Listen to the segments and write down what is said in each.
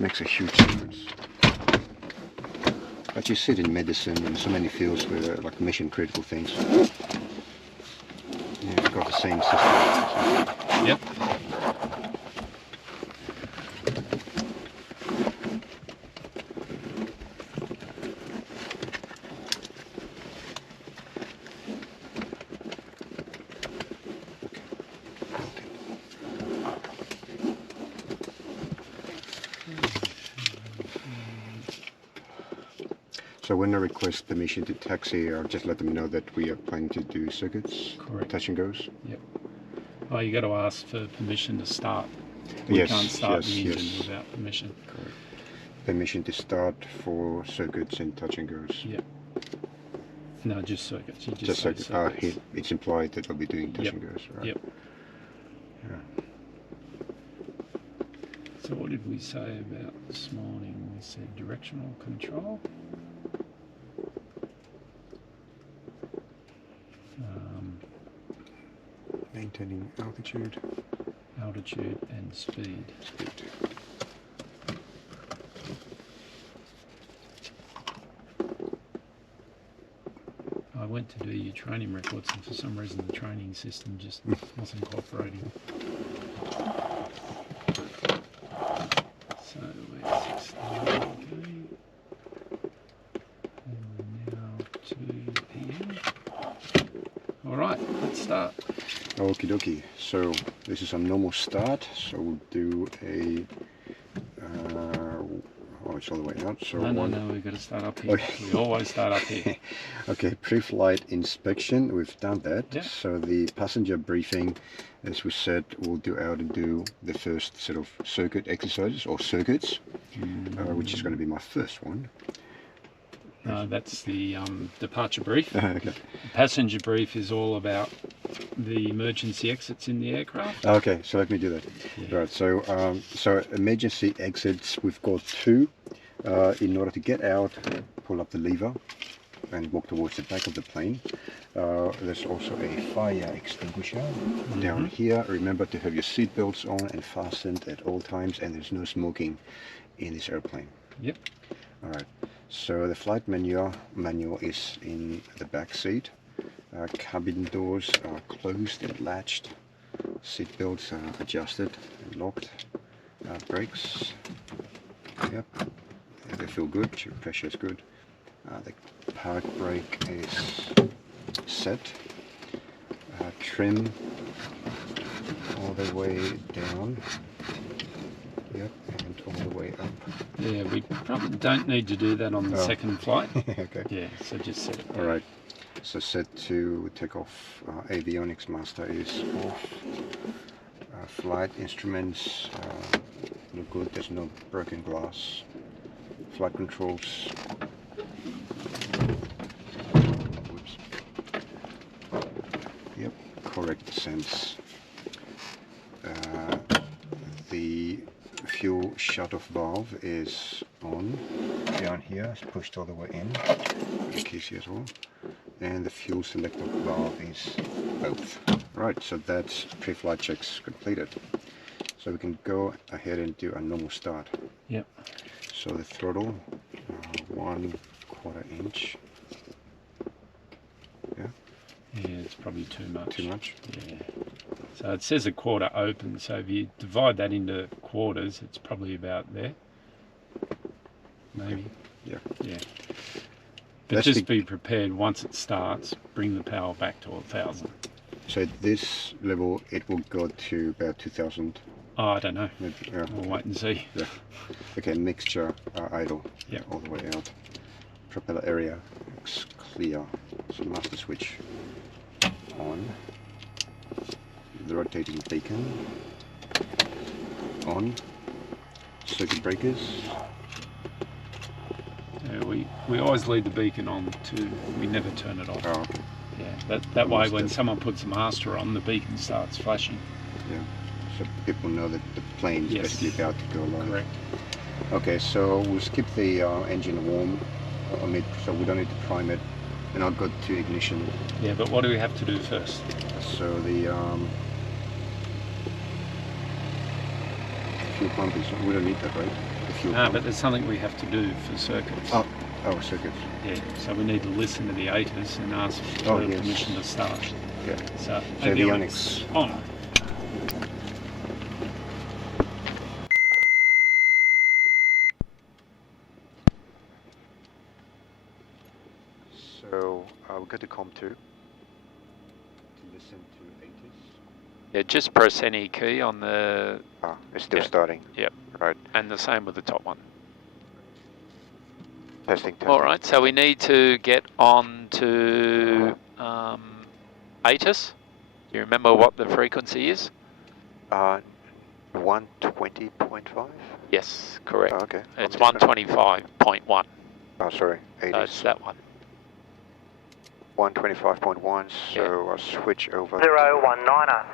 makes a huge difference. But you see it in medicine and so many fields where like mission critical things. You've got the same system. Yep. So when I request permission to taxi, I'll just let them know that we are planning to do circuits, Correct. touch and goes. Yep. Oh, you got to ask for permission to start. We can't start the engine without permission. Correct. Permission to start for circuits and touch and goes. Yep. No, just circuits. You Just say circuits. It's implied that I'll be doing touch and goes, right? Yep. Yeah. So what did we say about this morning? We said directional control. Maintaining altitude and speed. I went to do your training records and for some reason the training system just wasn't cooperating. So we're 6:30, okay. And we're now 2 PM. Alright, let's start. Okie dokie. So this is a normal start. So we'll do a. Oh, it's all the way out. So No, we've got to start up here. Okay. We always start up here. Okay, pre-flight inspection. We've done that. Yeah. So the passenger briefing, as we said, we'll do out and do the first sort of circuit exercises or circuits, which is going to be my first one. No, that's the departure brief. Okay. The passenger brief is all about the emergency exits in the aircraft. Okay, so let me do that. Yeah. Right. So so emergency exits. We've got two. In order to get out, pull up the lever and walk towards the back of the plane. There's also a fire extinguisher down here. Remember to have your seat belts on and fastened at all times, and there's no smoking in this airplane. Yep. All right. So the flight manual is in the back seat. Cabin doors are closed and latched. Seat belts are adjusted and locked. Brakes. Yep. They feel good. Pressure is good. The park brake is set. Trim all the way down. Yep, and all the way up. Yeah, we probably don't need to do that on the second flight. Okay. Yeah, so just set it. All right. So set to take off. Avionics master is off. Flight instruments look good. There's no broken glass. Flight controls. Whoops. Yep, correct descents. The fuel shut-off valve is on. Down here, it's pushed all the way in. The keys here as well. And the fuel selector valve is both. Right, so that's pre-flight checks completed. So we can go ahead and do a normal start. Yep. So the throttle, 1/4 inch. Yeah. Yeah, it's probably too much. Too much? Yeah. So it says a quarter open, so if you divide that into quarters, it's probably about there. Maybe. Yeah. Yeah. But just be prepared, once it starts, bring the power back to 1,000. So at this level, it will go to about 2,000. Oh, I don't know. Maybe, yeah. We'll wait and see. Yeah. Okay, mixture idle. Yeah. All the way out. Propeller area looks clear. So master switch on. The rotating beacon on. Circuit breakers. Yeah, we always leave the beacon on too. We never turn it off. Oh, Yeah, that way when someone puts the master on, the beacon starts flashing. yeah. So people know that the plane is basically about to go live. Correct. Okay, so we'll skip the engine warm on it, so we don't need to prime it. And I'll go to ignition. Yeah, but what do we have to do first? So the fuel pump is, we don't need that, right? The fuel No, pump. but there's something we have to do for circuits. Oh, circuits. Yeah, so we need to listen to the ATIS and ask for Yes. permission to start. Yeah. So Avionics. On. So we'll go to COM2 to listen to ATIS. Yeah, just press any key on the... Ah, it's still starting. Yep. Right. And the same with the top one. Testing. All right, so we need to get on to ATIS. Do you remember what the frequency is? 120.5? Yes, correct. Oh, okay. It's 125.1. Oh, sorry. ATIS. So it's that one. 125.1, so I'll switch over. 019er.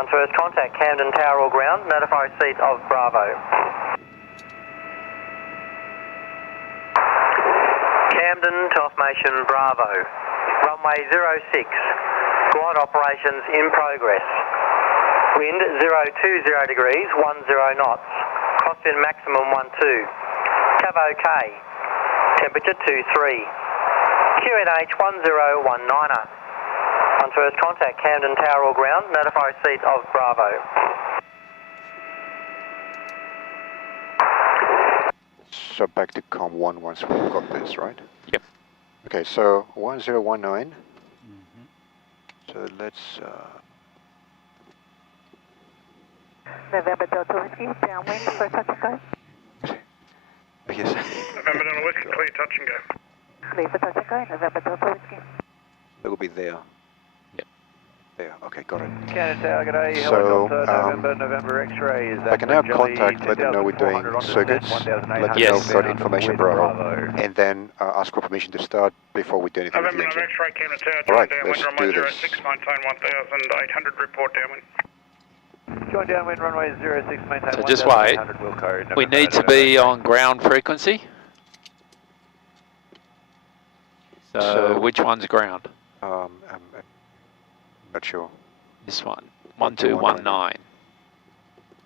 On first contact, Camden Tower or ground, notify receipt of Bravo. Camden to Formation Bravo. Runway 06. Glide operations in progress. Wind 020 degrees, 10 knots. Crosswind maximum 12. Cav OK. Temperature 23. QNH 1019er. On first contact, Camden Tower or ground, notify receipt of Bravo. So back to COM1 once we've got this, right? Yep. Okay, so 1019. So let's... November Delta Whiskey, downwind for touch and go. Yes. November Delta Whiskey, clear touch and go. Clear for touch and go, November Delta Whiskey. It will be there. Yep. There, okay, got it. Camden Tower, good day. So, Helicopter, November X-ray. Is I can now contact, let them know we're doing circuits, let them know we've got information Bravo, and then ask for permission to start before we do anything with the November engine. X-ray, Camden Tower, All right, downwind, let's runway do this. 06, maintain 1800, report downwind. Join downwind, runway 06, maintain So just wait. 1800, will code. We need to be on ground frequency. So which one's ground? I'm not sure. This one, 1219.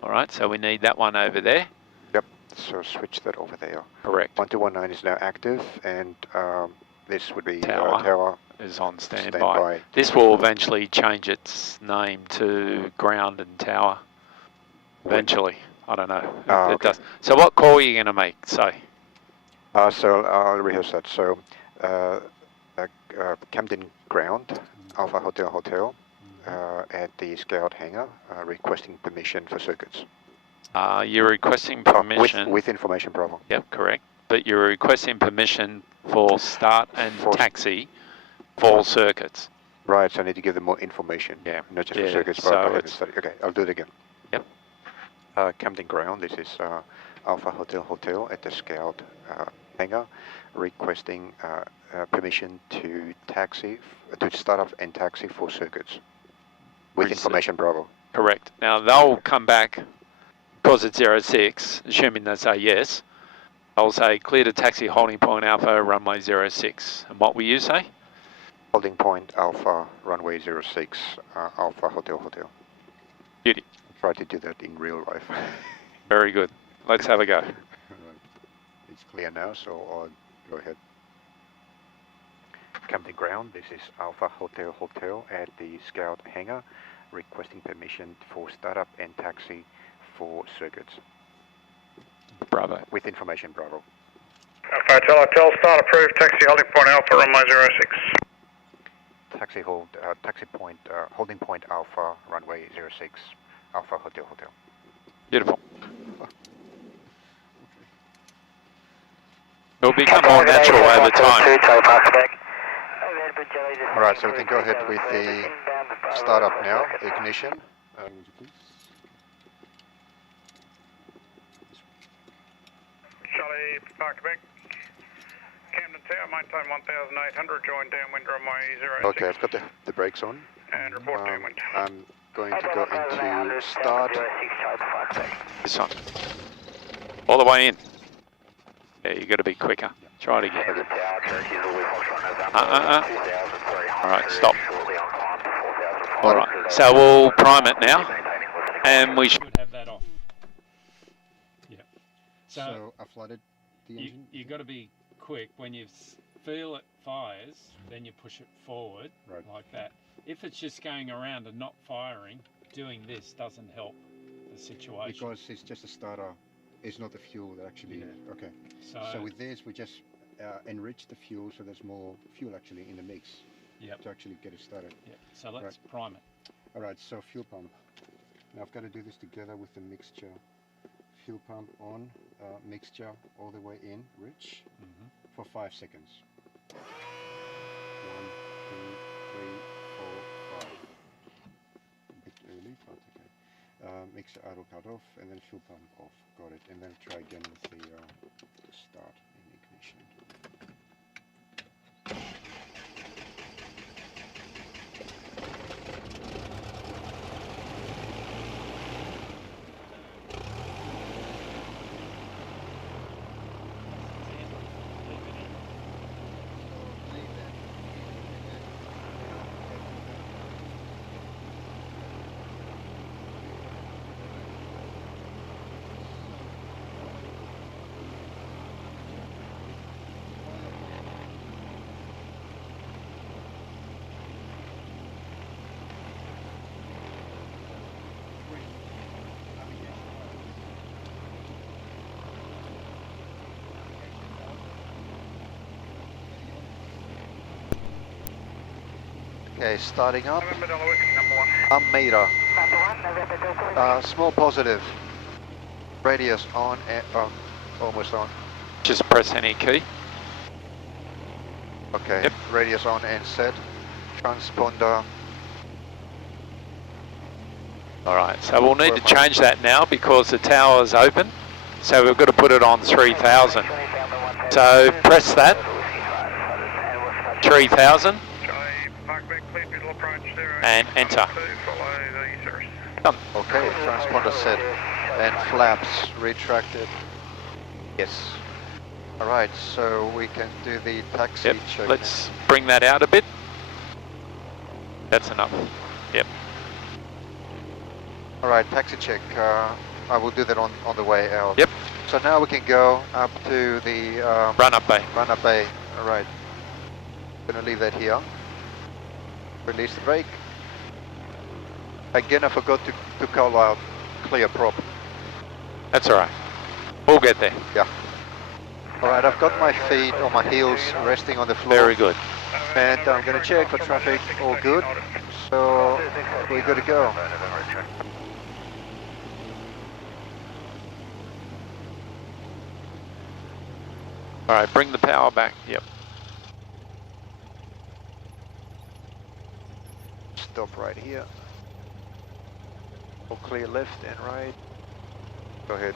All right, so we need that one over there. Yep, so switch that over there. Correct. 1219 is now active, and this would be Tower. tower Is on standby. standby. This will eventually change its name to ground and tower. Eventually, I don't know. It Okay. does. So what call are you going to make? Say. So I'll rehearse that. So Camden ground, Alpha Hotel Hotel, at the Scout hangar, requesting permission for circuits. You're requesting permission. With information Bravo. Yep, correct. But you're requesting permission for start and taxi for circuits. Right, so I need to give them more information. Yeah. Not just Yeah, for circuits, so but I haven't it's- studied. Okay, I'll do it again. Yep. Camden ground, this is Alpha Hotel Hotel at the Scout hangar, requesting permission to taxi, to start up and taxi for circuits. With information Bravo. Correct. Now they'll come back, because it's 06, assuming they say yes, I'll say clear to taxi holding point Alpha runway 06. And what will you say? Holding point Alpha runway 06, Alpha Hotel Hotel. Beauty. Try to do that in real life. Very good. Let's have a go. It's clear now, so I'll go ahead. Camden ground, this is Alpha Hotel Hotel at the Scout hangar, requesting permission for startup and taxi for circuits. Bravo. With information Bravo. Alpha Hotel Hotel, start approved, taxi holding point Alpha, runway 06. Taxi point, holding point Alpha runway 06, Alpha Hotel Hotel. Beautiful. It'll become more natural over time. Alright, so we can go ahead with the startup now, ignition. Charlie, Park Quebec. Camden Tower, maintain 1800, join downwind, runway 06. Okay, I've got the brakes on. And report downwind. I'm going to go into start. This one. All the way in. Yeah, you got to be quicker. Try it again. All right, stop. All right, so we'll prime it now, and we should have that off. So I flooded the engine. You got to be quick. When you feel it fires, then you push it forward like that. If it's just going around and not firing, doing this doesn't help the situation. Because it's just a starter, it's not the fuel that actually. Yeah. Okay. So with this, we just enrich the fuel so there's more fuel actually in the mix. Yep. To actually get it started. Yep. So let's prime it. All right. So fuel pump. Now I've got to do this together with the mixture. Fuel pump on, mixture all the way in, rich, for 5 seconds. 1, 2, 3, 4, 5. A bit early, but okay. Mixer idle cut off, and then fuel pump off. Got it. And then try again with the start in ignition. Okay, starting up. Meter. Small positive. Radius on and almost on. Just press any key. Okay. Yep. Radius on and set. Transponder. Alright, so we'll need to change that now because the tower is open. So we've got to put it on 3000. So press that. 3000. And enter. Done. Okay, transponder set and flaps retracted. Yes. Alright, so we can do the taxi check. Let's bring that out a bit. That's enough. Yep. Alright, taxi check. I will do that on the way out. Yep. So now we can go up to the run-up bay. Run-up bay. Alright. Gonna leave that here. Release the brake. Again, I forgot to call out clear prop. That's alright. We'll get there. Yeah. Alright, I've got my feet or my heels resting on the floor. Very good. And I'm going to check for traffic. All good. So we're good to go. Alright, bring the power back. Yep. Stop right here. All clear left and right. Go ahead.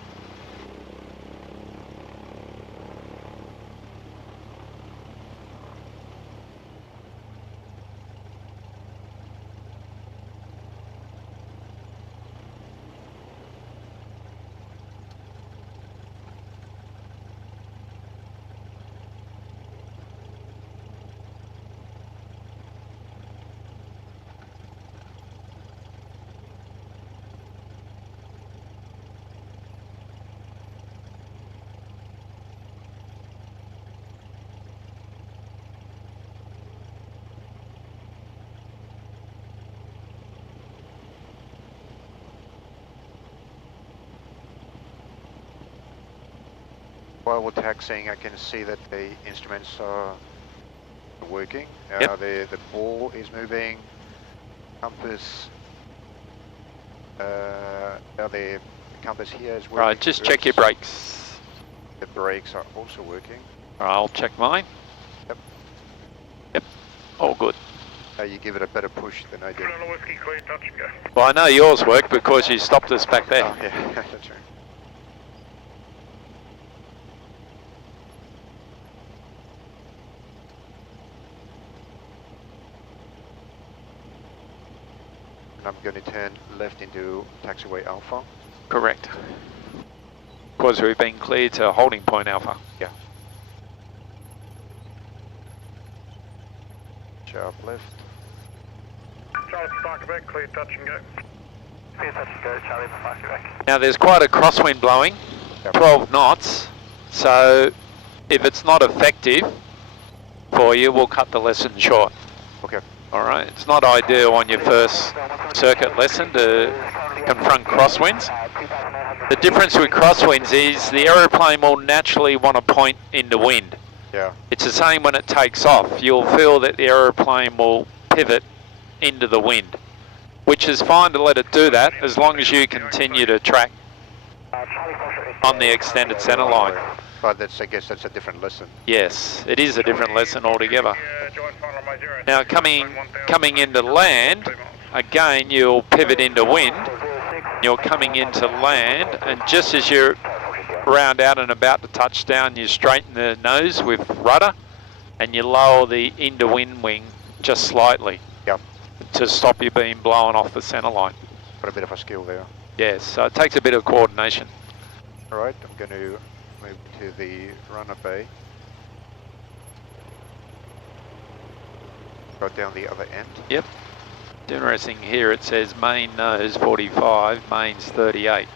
While we're taxiing, I can see that the instruments are working. Yep. The ball is moving. Compass. The compass here is working. Right, just check your brakes. The brakes are also working. Alright, I'll check mine. Yep. Yep. All good. You give it a better push than I did. Well, I know yours work because you stopped us back there. Oh, yeah, that's right. I'm going to turn left into taxiway Alpha. Correct. Because we've been cleared to holding point Alpha. Yeah. Sharp left. Charlie Parker back, clear touch and go. Clear touch and go, Charlie Parker back. Now there's quite a crosswind blowing. 12 knots. So if it's not effective for you, we'll cut the lesson short. Okay. All right. It's not ideal on your first circuit lesson to confront crosswinds. The difference with crosswinds is the aeroplane will naturally want to point into wind. Yeah. It's the same when it takes off. You'll feel that the aeroplane will pivot into the wind, which is fine to let it do that as long as you continue to track on the extended center line. But I guess that's a different lesson. Yes, it is a different lesson altogether. Now coming into land, again you'll pivot into wind. You're coming into land, and just as you're round out and about to touch down, you straighten the nose with rudder, and you lower the into wind wing just slightly. Yep. To stop you being blown off the center line. Got a bit of a skill there. Yes, so it takes a bit of coordination. All right, I'm going to move to the runner bay. Go down the other end. Yep. It's interesting here, it says main nose 45, mains 38.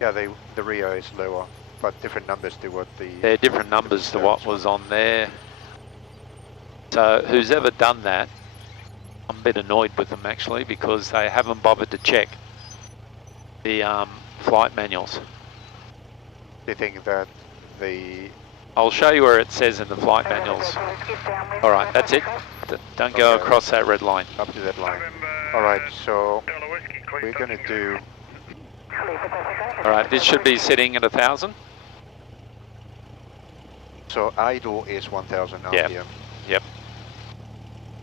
Yeah, the Rio is lower, but different numbers to what the... They're different numbers to what was on there. So who's ever done that, I'm a bit annoyed with them actually, because they haven't bothered to check the flight manuals. Do you think that the... I'll show you where it says in the flight manuals. All right, that's it. Don't go across that red line. Up to that line. All right, so we're going to do... All right, this should be sitting at 1,000. So idle is 1,000 RPM. Yep.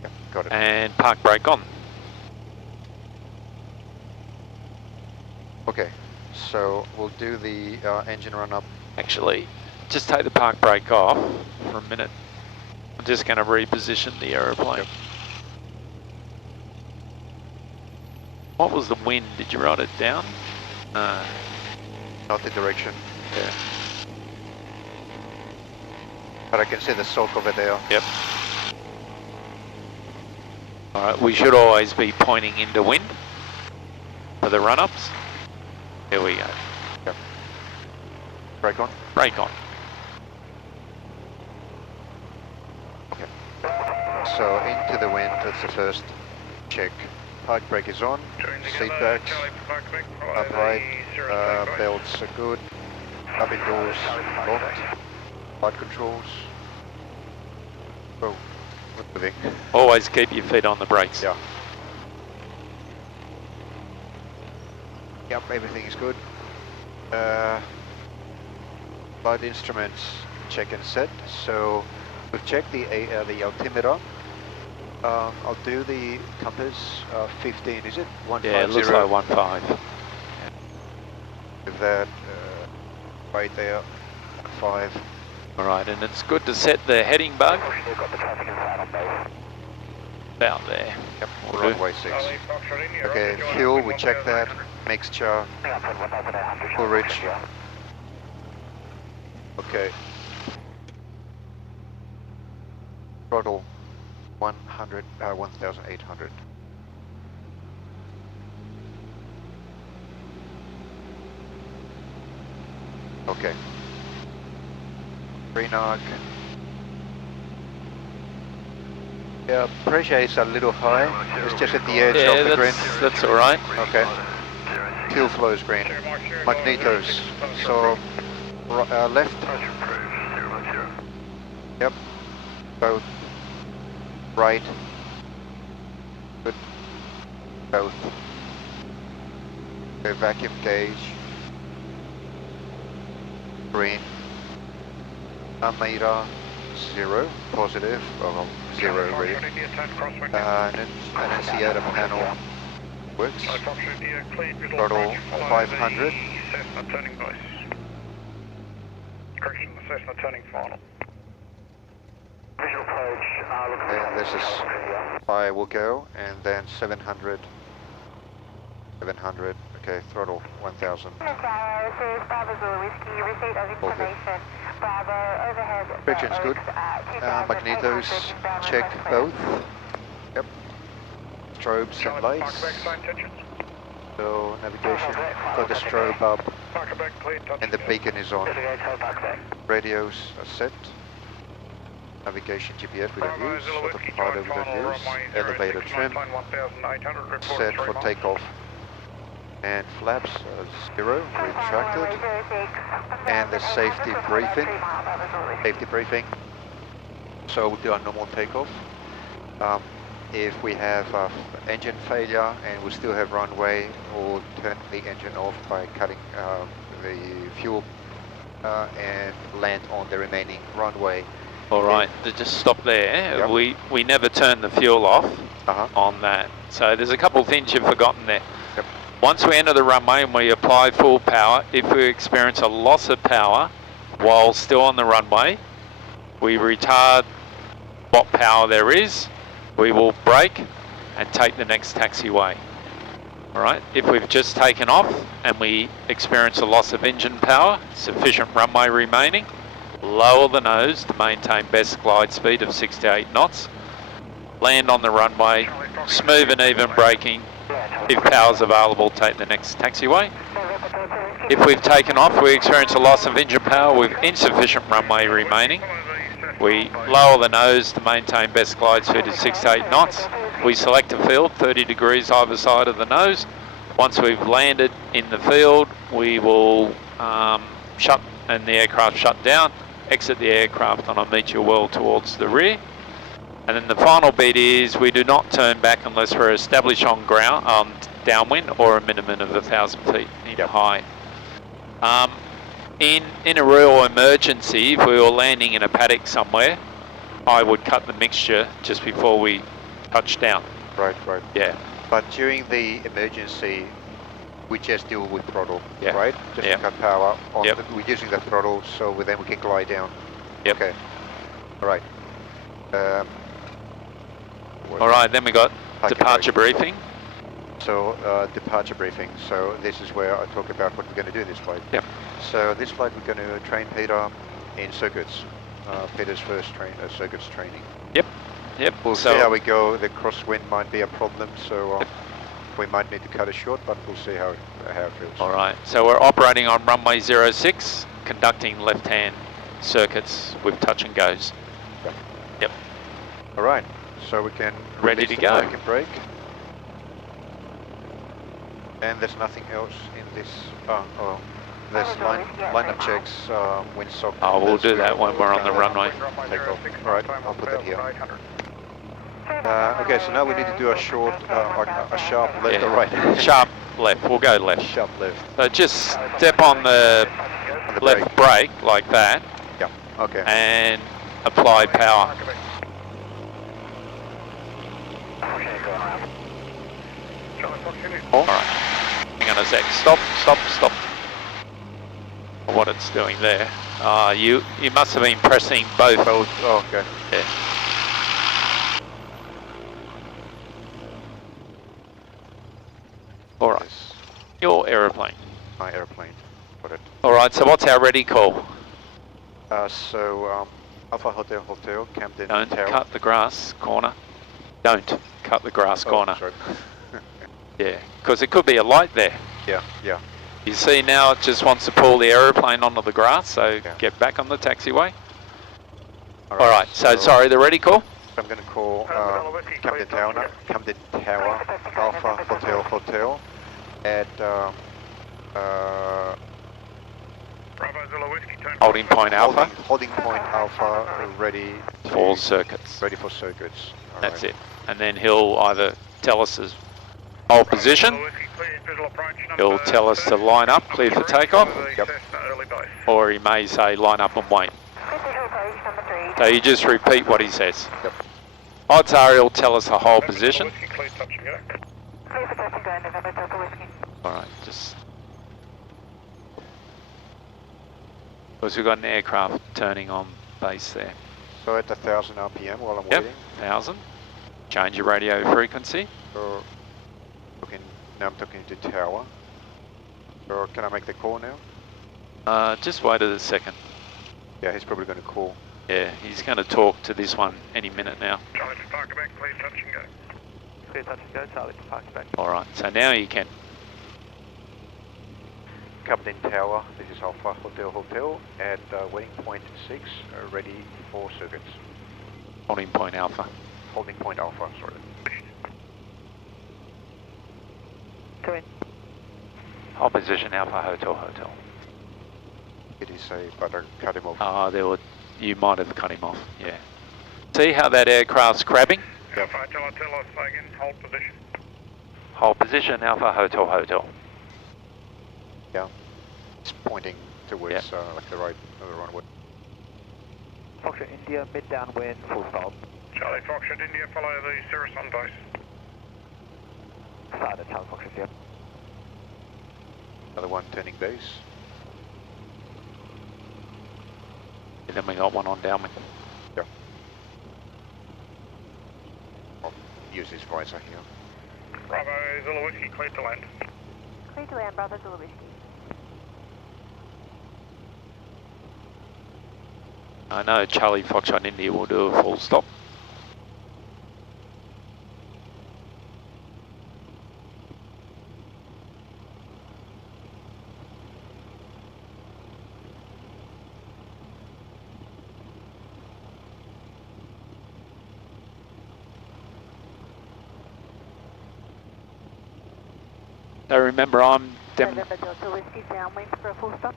Yeah, got it. And park brake on. Okay, so we'll do the engine run up. Actually, just take the park brake off for a minute. I'm just going to reposition the aeroplane. Yep. What was the wind? Did you write it down? Not the direction. Yeah. But I can see the salt over there. Yep. Alright, we should always be pointing into wind for the run-ups. Here we go. Yep. Brake on. Brake on. Okay. So into the wind, that's the first check. Park brake is on, seat backs, upright, belts are good, cabin doors locked, flight controls. Oh, what's the thing? Always keep your feet on the brakes. Yeah. Yep, everything is good. Flight instruments check and set. So we've checked the altimeter. I'll do the compass 15, is it? 150. Yeah, it looks like 15. With that right there, 5. Alright, and it's good to set the heading bug about there. Yep, Will do. runway 6. Okay, fuel, we checked that. Mixture, coolridge. Okay. Throttle 1,800. Okay. Green arc. Yeah, pressure is a little high. It's just at the edge of the green. That's alright. Okay. Fuel flow is green. Magnetos. So left. Yep. Both. Right. Good. Both. Okay, vacuum gauge. Green. Ammeter 0. Positive. Well, 0 really. Annunciator panel works. Throttle 500. Correction, the Cessna turning final. And this is 5 will go, and then 700. 700. Okay, throttle 1,000. Friction's good. Magnetos, check both. Yep. Strobes and lights. So navigation, got the strobe up. Parker back, clear, touch And the beacon is on. Radios are set. Navigation GPS we don't use. Autopilot we don't use. Elevator trim. Set for takeoff. And flaps are 0, retracted. And the safety briefing. Safety briefing. So we do our normal takeoff. If we have engine failure and we still have runway, we'll turn the engine off by cutting the fuel and land on the remaining runway. All right, to just stop there. Yep. We never turn the fuel off Uh-huh. on that. So there's a couple of things you've forgotten there. Yep. Once we enter the runway and we apply full power, if we experience a loss of power while still on the runway, we retard what power there is, we will brake and take the next taxiway. All right, if we've just taken off and we experience a loss of engine power, sufficient runway remaining, lower the nose to maintain best glide speed of 6 to 8 knots, land on the runway, smooth and even braking. If power's available, take the next taxiway. If we've taken off, we experience a loss of engine power with insufficient runway remaining. We lower the nose to maintain best glide speed of 6 to 8 knots. We select a field 30 degrees either side of the nose. Once we've landed in the field, we will shut and the aircraft shut down, exit the aircraft on a meteor whirl towards the rear. And then the final bit is we do not turn back unless we're established on ground, downwind or a minimum of 1,000 feet in height. In a real emergency, if we were landing in a paddock somewhere, I would cut the mixture just before we touch down. Right. Yeah. But during the emergency, we just deal with throttle, Yeah. right? Just Yeah. to cut power. On Yep. we're using the throttle, so then we can glide down. Yep. Okay. All right. All right, then we got Parker departure briefing. So departure briefing. So this is where I talk about what we're going to do in this flight. Yep. So this flight we're going to train Peter in circuits. Peter's first circuits training. Yep. We'll see how we go. The crosswind might be a problem, so we might need to cut it short, but we'll see how it feels. All right, so we're operating on runway 06, conducting left-hand circuits with touch and goes. Yep. All right, so we can Ready release to the go. brake and brake. And there's nothing else in this. There's lineup checks, windsock. Oh, we'll do that when we're on the runway. Take off. All right, I'll put that here. Okay, so now we need to do a short, a sharp left or right. Sharp left, we'll go left. Sharp left. So just step on the On the left brake like that Yeah. Okay. and apply power. All right, hang on a sec, stop. What it's doing there. You must have been pressing both. Oh, okay. Yeah. All right, your aeroplane. My airplane. Got it. All right, so what's our ready call? So Alpha Hotel, Camden Don't Tower. cut the grass corner. Don't cut the grass corner. Sorry. Yeah, because it could be a light there. Yeah. You see now it just wants to pull the aeroplane onto the grass, so Yeah. get back on the taxiway. All right, so sorry, the ready call? I'm going to call Camden Tower, Alpha Hotel at Holding point Alpha. Holding point Alpha, ready For circuits. Ready for circuits. All That's right. it. And then he'll either tell us his whole position, he'll tell us to line up, clear for takeoff, Yep. or he may say line up and wait. So you just repeat what he says. Yep. Odds are he'll tell us the whole position. Alright, just... Because we've got an aircraft turning on base there. So at 1,000 RPM while I'm Yep, waiting. 1000. Change your radio frequency. So now I'm talking to tower. So can I make the call now? Just wait a second. Yeah, he's probably going to call. Yeah, he's going to talk to this one any minute now. Charlie to Parker back, clear touch and go. Clear touch and go, Charlie to Parker back. Alright, so now you can. Camden Tower, this is Alpha Hotel Hotel, at waiting point 6, ready for circuits. Holding point Alpha. Holding point Alpha, sorry. Come in. Hold position Alpha Hotel Hotel. It is a butter, cut him off. You might have cut him off, yeah. See how that aircraft's crabbing? Alpha Hotel Hotel, I'll say again, hold position. Hold position Alpha Hotel Hotel. Yeah, it's pointing towards like the right runway. Foxtrot India, mid downwind, full stop. Charlie Foxtrot India, follow the Cirrus on base. Started, Charlie Foxtrot India. Another one turning base. And then we got one on Downwind. Yeah. I'll use this visor here. Bravo, Zulu Whiskey, clear to land. Clear to land, Bravo Zulu Whiskey. I know Charlie Foxtrot India will do a full stop. So remember, I'm November Delta Whiskey, downwind for a full stop.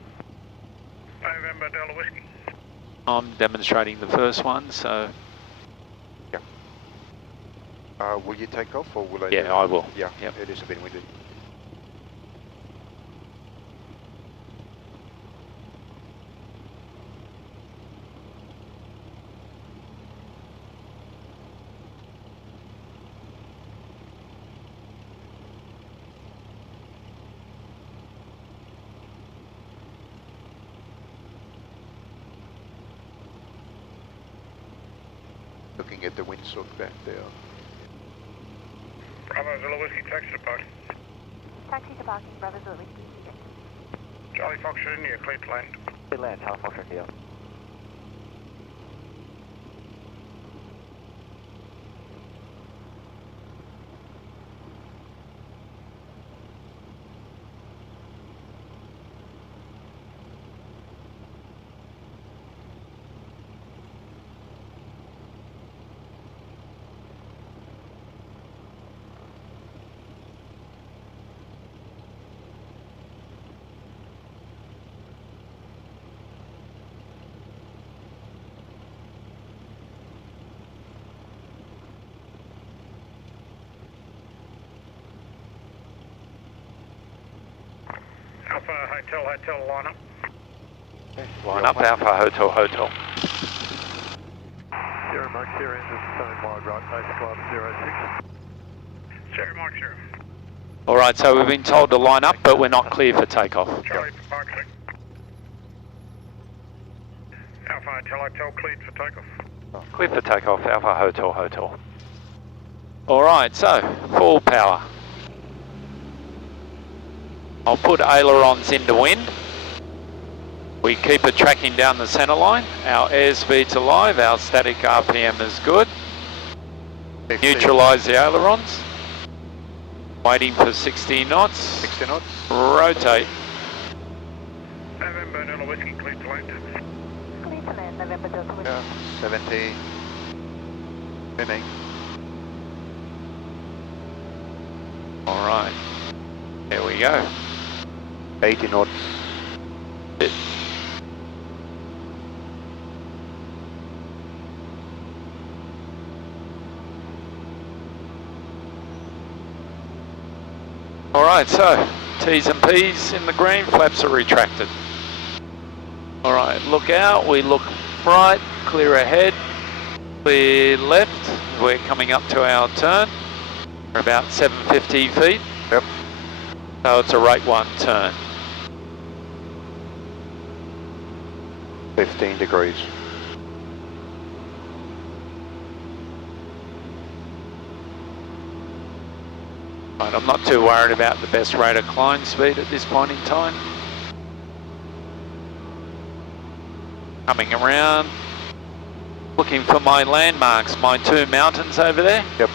November Delta Whiskey. I'm demonstrating the first one, so Yeah. Will you take off or will I? yeah, I will. Yeah, Yep. it is a bit windy. Looking at the windsock back there. Bravo, Zulu Whiskey, taxi to parking. Taxi to parking, Bravo Zulu Whiskey. Charlie Foxtrot India, clear to land. Clear land, Charlie Foxtrot India. Alpha Hotel Hotel, line up. line up Alpha Hotel Hotel. Zero Mike 0, engine turning wide right, base club 06. Zero Mike 0. All right, so we've been told to line up, but we're not clear for takeoff. Charlie for park check. Alpha Hotel Hotel, cleared for takeoff. Clear for takeoff, Alpha Hotel Hotel. All right, so full power. I'll put ailerons into wind. We keep it tracking down the centre line. Our airspeed's alive, our static RPM is good. Neutralise the ailerons. Waiting for 60 knots. 60 knots. Rotate. November Delta Whiskey, clear to land. Clear to land, November Delta Whiskey. Yeah, 70. Spinning. All right. There we go. 80 knots. Bit. All right, so T's and P's in the green, flaps are retracted. All right, look out, we look right, clear ahead, clear left. We're coming up to our turn. We're about 750 feet. Yep. So it's a rate 1 turn. 15 degrees. Right, I'm not too worried about the best rate of climb speed at this point in time. Coming around, looking for my landmarks, my 2 mountains over there. Yep.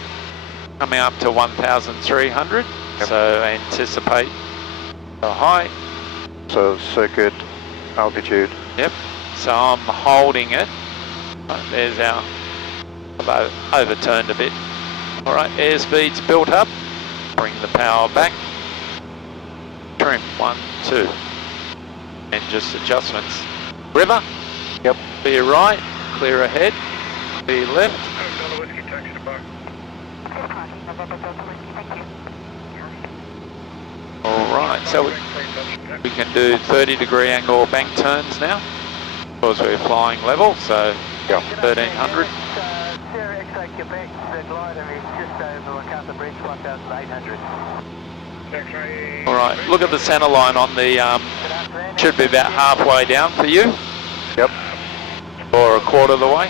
Coming up to 1,300, Yep. so anticipate the height. So circuit altitude. Yep. So I'm holding it. Right, there's our, I've overturned a bit. All right, airspeed's built up. Bring the power back. Trim, 1, 2. And just adjustments. River. Yep. Clear right, clear ahead, clear left. Delta Whiskey, taxi to Buck. Alright, so we can do 30-degree angle bank turns now. Because we're flying level, so Yeah. 1300. Sierra X-ray Quebec, the glider is just over MacArthur Bridge, 1,800. X-ray. Alright, look at the center line on the, should be about halfway down for you. Yep. Or a quarter of the way.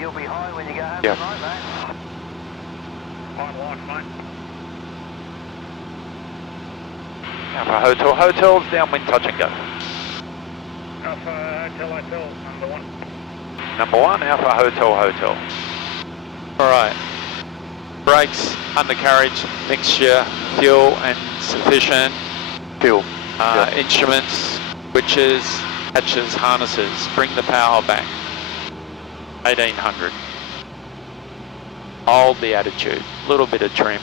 You'll be high when you go home Yeah. tonight, mate. Fine line, mate. Alpha Hotel, hotels, downwind, touch and go. Alpha Hotel, number 1. Number 1, Alpha Hotel, hotel. Alright. Brakes, undercarriage, mixture, fuel and sufficient. Fuel. Instruments, switches, hatches, harnesses. Bring the power back. 1800. Hold the attitude. Little bit of trim.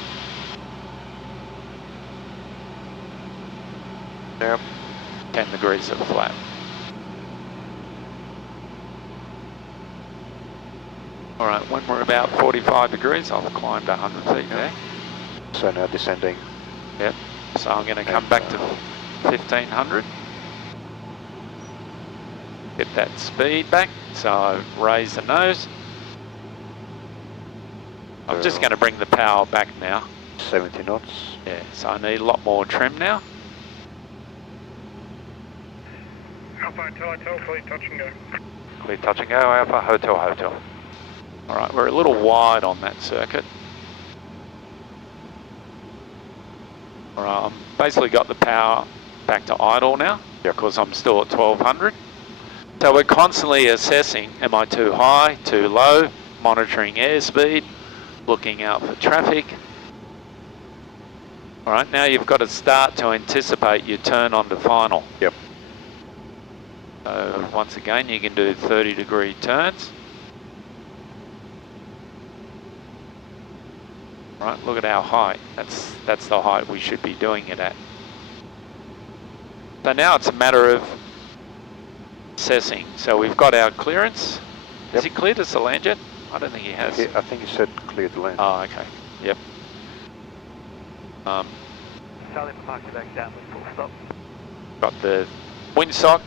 Yep. 10 degrees of flap. Alright, when we're about 45 degrees, I've climbed 100 feet there. So now descending. Yep. So I'm going to come back to 1500. Get that speed back. So I raise the nose. I'm just going to bring the power back now. 70 knots. Yeah, so I need a lot more trim now. Alpha Hotel, clear touch and go. Clear touch and go, Alpha Hotel, hotel. Alright, we're a little wide on that circuit. Alright, I'm basically got the power back to idle now, because I'm still at 1200. So we're constantly assessing, am I too high, too low, monitoring airspeed, looking out for traffic. Alright, now you've got to start to anticipate your turn on to final. Yep. So once again, you can do 30-degree turns. Right, look at our height. That's the height we should be doing it at. So now it's a matter of assessing. So we've got our clearance. Yep. Has he cleared us to land yet? I don't think he has. Yeah, I think you said clear to land. Oh, okay. Yep. Charlie for Mark back down with full stop. Got the windsock.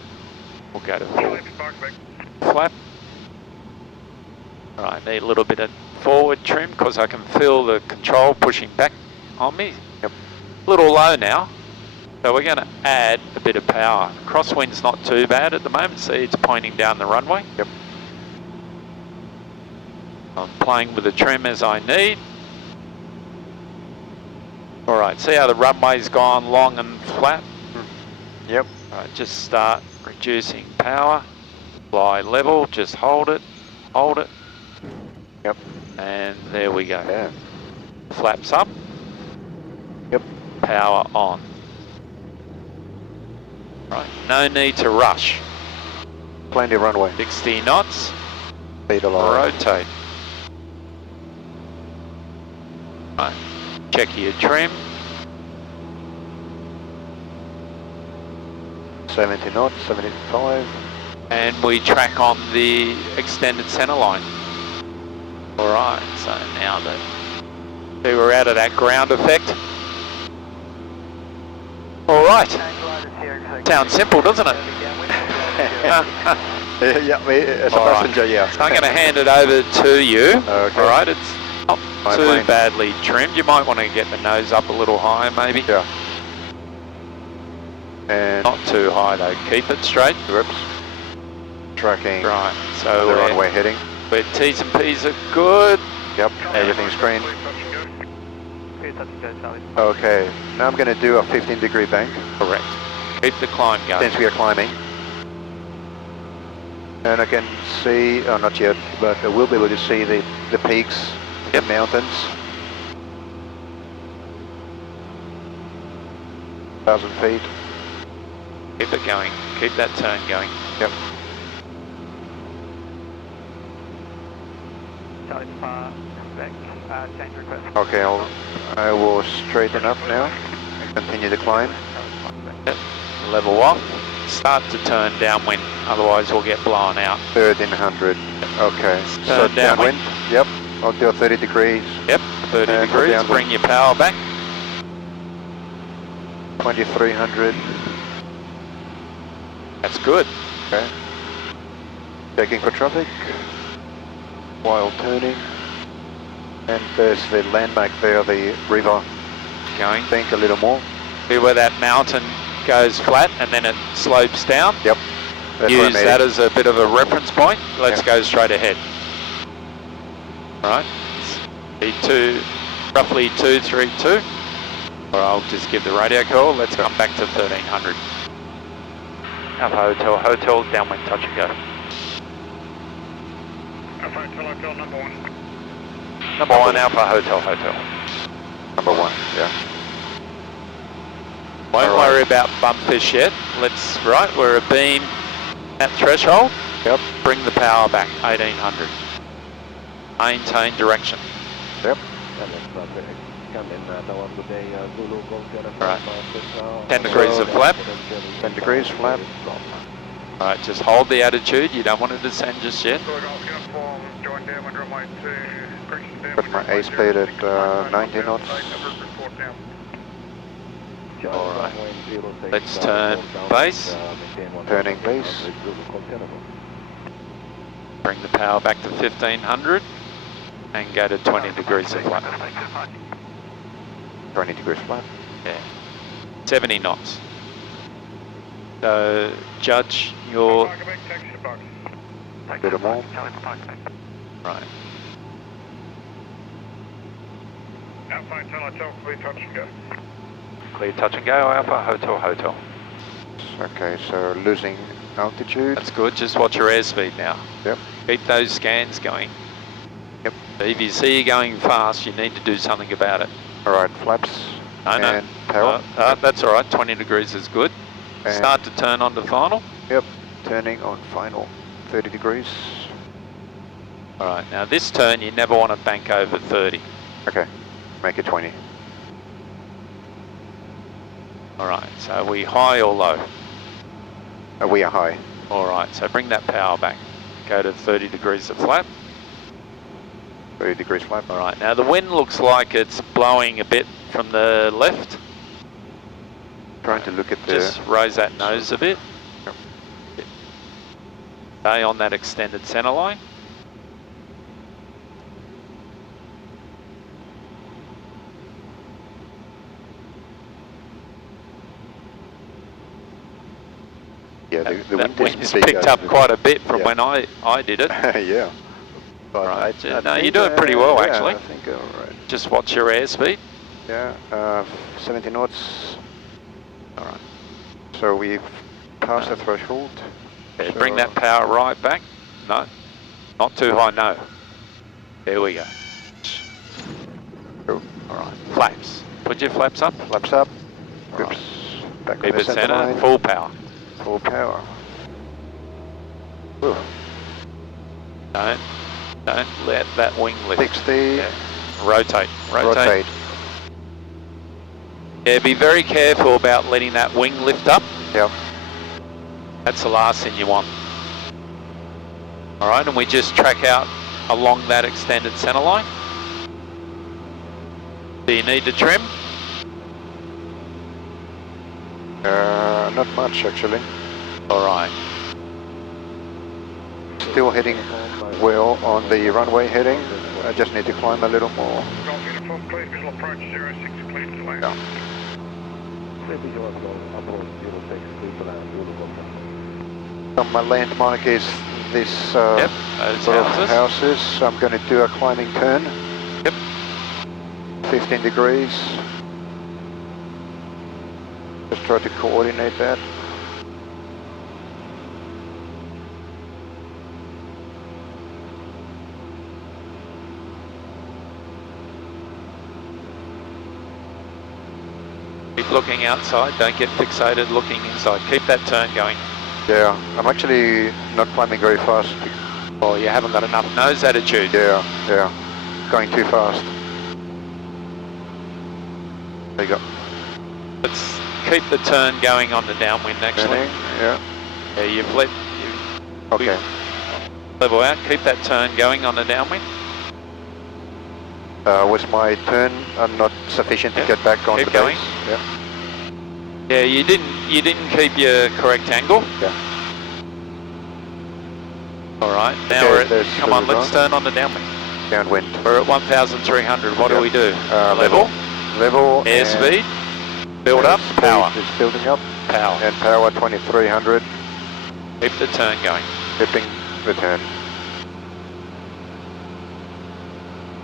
We'll go to full Charlie for Mark back. flap. Alright, need a little bit of forward trim because I can feel the control pushing back on me. Yep. A little low now. So we're going to add a bit of power. Crosswind's not too bad at the moment. See, it's pointing down the runway. Yep. I'm playing with the trim as I need. Alright, see how the runway's gone long and flat? Yep. Alright, just start reducing power. Fly level, just hold it, hold it. Yep. And there we go. Yeah. Flaps up. Yep. Power on. Right, no need to rush. Plenty of runway. 60 knots. Speed alive. Rotate. Right, check your trim. 70 knots, 75. And we track on the extended center line. Alright, so now that we're out of that ground effect. Alright, sounds simple, doesn't it? Yeah, me as a All passenger, right. yeah. So I'm going to hand it over to you. Okay. Alright, it's not My too plane. badly trimmed. You might want to get the nose up a little higher maybe. Yeah. And Not too high though, keep it straight. whoops. Tracking Right, so the runway heading. we're T's and P's are good. Yep, everything's green. Clear touch and go. Clear touch and go, Charlie. Okay, now I'm going to do a 15-degree bank Correct. Keep the climb going. since we are climbing. And I can see, oh not yet, but I will be able to see the peaks, Yep. the mountains. 1,000 feet. Keep it going. Keep that turn going. Yep. Charlie Papa, back, change request. Okay, I will straighten up now and continue the climb. Yep. Level off. Start to turn downwind, otherwise we'll get blown out. 1300. Okay. So Turn downwind. Yep. I'll do 30 degrees. Yep. 30 And degrees. downwind. Bring your power back. 2300. That's good. Okay. Checking for traffic while turning. And there's the landmark there, the river. Going. Think a little more. See where that mountain goes flat and then it slopes down. Yep. That's what I Use made that it. as a bit of a reference point. Let's Yep. go straight ahead. Alright. E2, roughly 232. Or I'll just give the radio call. Let's come back to 1300. Alpha Hotel, downwind, touch and go. Alpha Hotel, number 1. Number 1, Alpha Hotel. Number 1, yeah. Won't All right. worry about BUMFISH yet. We're a beam at threshold. Yep. Bring the power back, 1800. Maintain direction. Yep. Alright. 10 degrees of flap. 10 degrees flap. Alright, just hold the attitude. You don't want to descend just yet. Got my A speed at 90 knots. Alright. Let's turn base. Turning base. Bring the power back to 1500 and go to 20 degrees of flap. 20 degrees flap. Yeah. 70 knots. So, judge your... A little more. Right. Alpha Hotel, clear touch and go. Clear touch and go, Alpha Hotel. Okay, so losing altitude. That's good. Just watch your airspeed now. Yep. Keep those scans going. Yep. If you see you going fast, you need to do something about it. Alright, flaps and power. That's alright. 20 degrees is good. And Start to turn on the final. Yep, turning on final. 30 degrees. Alright, now this turn you never want to bank over 30. Okay, make it 20. Alright, so are we high or low? We are high. Alright, so bring that power back. Go to 30 degrees of flap. 30 degrees flap. Alright, now the wind looks like it's blowing a bit from the left. Trying to look at the... Just raise that nose a bit. Yep. Stay on that extended centre line. Yeah, the That wind wind's is picked up quite a bit from Yeah. when I did it. Yeah. But Right, I no, think, you're doing pretty well, yeah, actually. I think alright. Just watch your airspeed. Yeah, 70 knots. Alright. So we've passed the threshold. Yeah, So- bring that power right back. No, not too high, no. There we go. Cool. Alright, flaps. Put your flaps up. Flaps up. Alright. Oops. Back on Keep the it center centre, line. full power. Full power. Ooh. Don't let that wing lift. 60. Yeah. Rotate. Rotate. Yeah, be very careful about letting that wing lift up. Yep. That's the last thing you want. Alright, and we just track out along that extended centre line. Do you need to trim? Not much actually. Alright. Still heading well on the runway heading. I just need to climb a little more. Golf Uniform, clear visual approach 06, clear to land. Yeah. So my landmark is this Yep, those sort of houses. houses. So I'm going to do a climbing turn. Yep. 15 degrees. Just try to coordinate that. Keep looking outside. Don't get fixated looking inside. Keep that turn going. Yeah, I'm actually not climbing very fast. Oh, you haven't got enough nose attitude. Yeah. Going too fast. There you go. Let's keep the turn going on the downwind actually. Turning, yeah. Yeah, you've let... Okay. Level out. Keep that turn going on the downwind. Was my turn not sufficient to get back on Keep the going. base? Yeah. Yeah, you didn't keep your correct angle. Yeah. All right, now Okay, we're at, there's come on, the let's turn on the downwind. Downwind. We're at 1,300. What do Yep. we do? Level. Air speed. Build up. Speed Power. is building up. Power. And power 2300. Keep the turn going. Keeping the turn.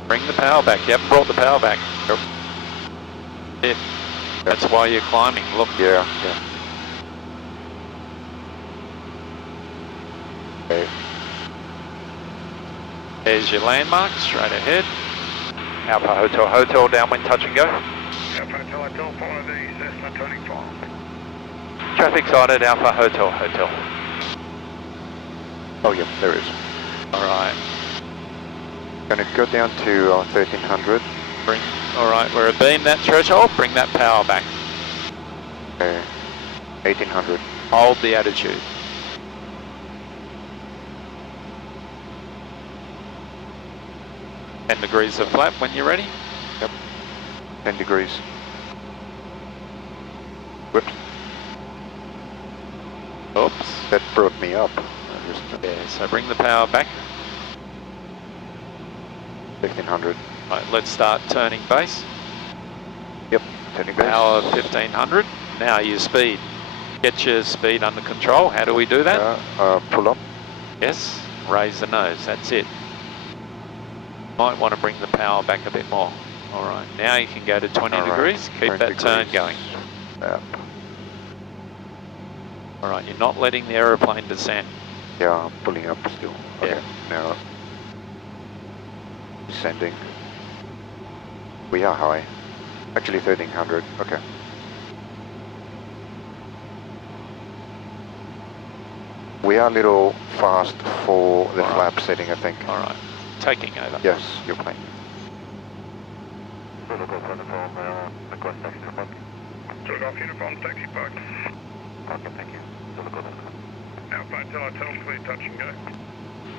Bring the power back. You haven't brought the power back. Yep. Yeah. That's why you're climbing. Look. Yeah. Okay. There's your landmark. Straight ahead. Alpha Hotel. Hotel downwind. Touch and go. Alpha Hotel, Hotel, follow the Cessna turning 5. Traffic sighted. Alpha Hotel. Hotel. Oh yeah, there is. All right. Gonna go down to 1300. All right. We're abeam that threshold. Bring that power back. Okay. 1800. Hold the attitude. $10 degrees of flap when you're ready. Yep. 10 degrees. Whoops. Oops. That brought me up. Yeah, so bring the power back. 1500. Right, let's start turning base. Yep. 10 degrees. Power 1500. Now your speed. Get your speed under control. How do we do that? Pull up. Yes. Raise the nose. That's it. Might want to bring the power back a bit more. All right. Now you can go to 20 All right, degrees. Keep 20 that turn degrees. going. Yep. All right. You're not letting the aeroplane descend. Yeah, I'm pulling up still. Okay. Yeah. Now descending. We are high. Actually 1300. Okay. We are a little fast for the All flap setting, I think. All right. Taking over. Yes, you're fine. Telegraph uniform, taxi park. Okay, thank you. Alpha Hotel, Hotel, clear touch and go.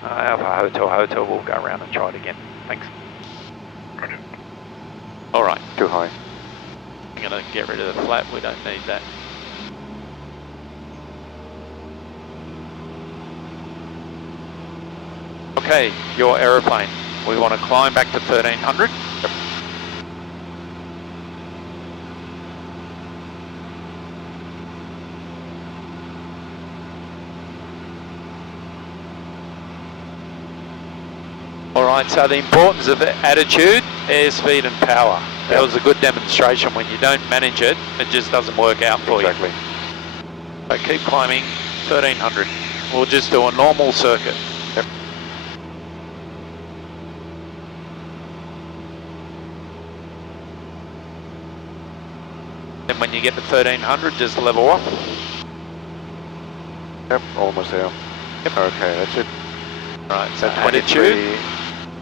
Alpha Hotel, Hotel. We'll go around and try it again. Thanks. Roger. All right. Too high. I'm going to get rid of the flap. We don't need that. Okay, your aeroplane. We want to climb back to 1300. Yep. All right, so the importance of attitude, airspeed and power. That was a good demonstration. When you don't manage it, it just doesn't work out for Exactly. you. So keep climbing 1300. We'll just do a normal circuit. Yep. Then when you get to 1300, just level off. Yep, almost there. Yep. Okay, that's it. All right, so At attitude, 23.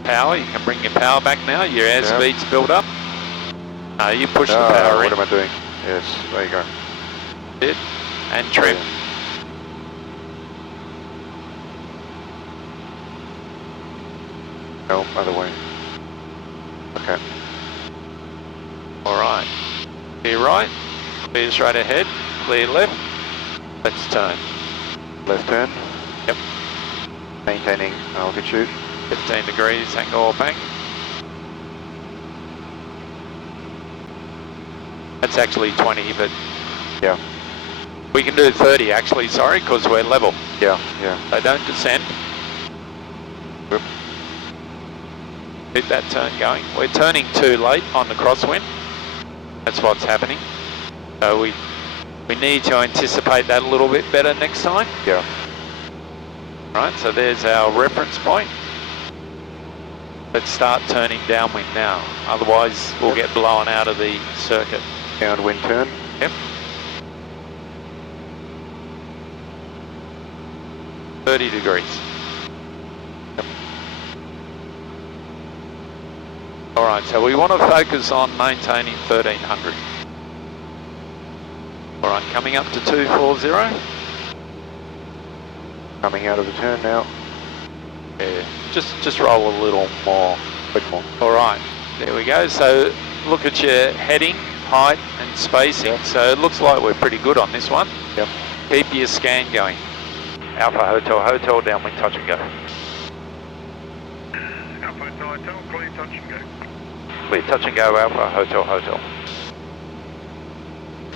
power, you can bring your power back now. Your airspeed's built up. You push the Ah, power in. what am I doing? Yes, there you go. It, and trim. No, other way. Okay. All right. Clear right, clear straight ahead, clear left. Let's turn. Left turn. Yep. Maintaining altitude. 15 degrees, angle bank. That's actually 20, but Yeah. we can do 30 actually, sorry, because we're level. Yeah. So don't descend. Yep. Keep that turn going. We're turning too late on the crosswind. That's what's happening. So we need to anticipate that a little bit better next time. Yeah. Right, so there's our reference point. Let's start turning downwind now. Otherwise, we'll get blown out of the circuit. Downwind turn. Yep. 30 degrees. Yep. Alright, so we want to focus on maintaining 1300. Alright, coming up to 240. Coming out of the turn now. Yeah, just roll a little more. Bit more. Alright, there we go. So look at your heading, height and spacing. Yep. So it looks like we're pretty good on this one. Yep. Keep your scan going. Alpha Hotel, downwind, touch and go. Alpha Hotel, clear, touch and go. Clear, touch and go, Alpha Hotel.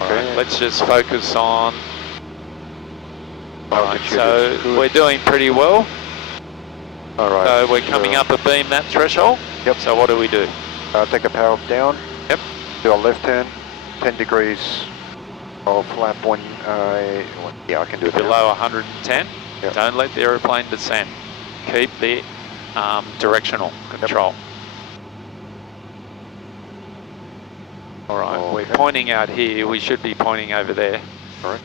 Alright, let's just focus on... Alright, so we're doing pretty well. Alright. So we're coming up a beam that threshold. Yep. So what do we do? Take the power down. Yep. Do a left turn, 10 degrees. I'll flap one, yeah, I can do it Below now. 110. Yep. Don't let the aeroplane descend. Keep the directional control. Alright, Okay. we're pointing out here. We should be pointing over there. Alright.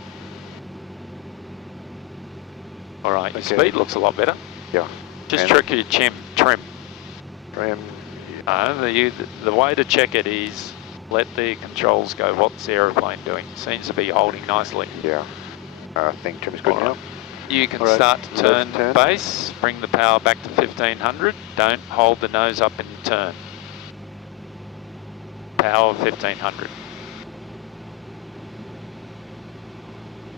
Alright, your Okay. speed looks a lot better. Yeah. Just And- trick your trim. Trim. The way to check it is let the controls go. What's the aeroplane doing? Seems to be holding nicely. Yeah. I think trim is good now. You can Alright, start to turn left turn. base, bring the power back to 1500. Don't hold the nose up in your turn. Power 1500.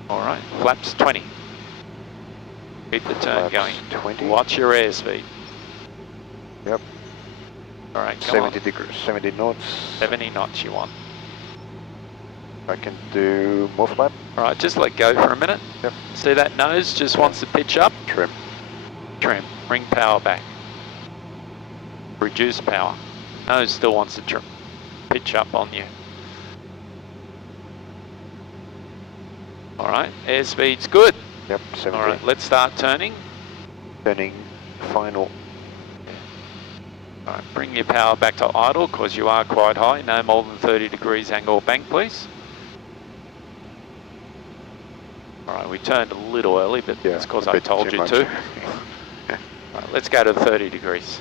Alright, flaps 20. Keep the turn Flaps going. 20. Watch your airspeed. Yep. Alright, come 70 on. degrees, 70 knots. 70 knots you want. I can do more flap. Alright, just let go for a minute. Yep. See that nose just wants to pitch up? Trim. Trim. Bring power back. Reduce power. Nose still wants to pitch up on you. Alright, airspeed's good. Yep, 70. Alright, let's start turning. Turning final. Alright, bring your power back to idle because you are quite high. No more than 30 degrees angle bank, please. Alright, we turned a little early, but Yeah, that's because a I bit told too you much. to. Alright, let's go to 30 degrees.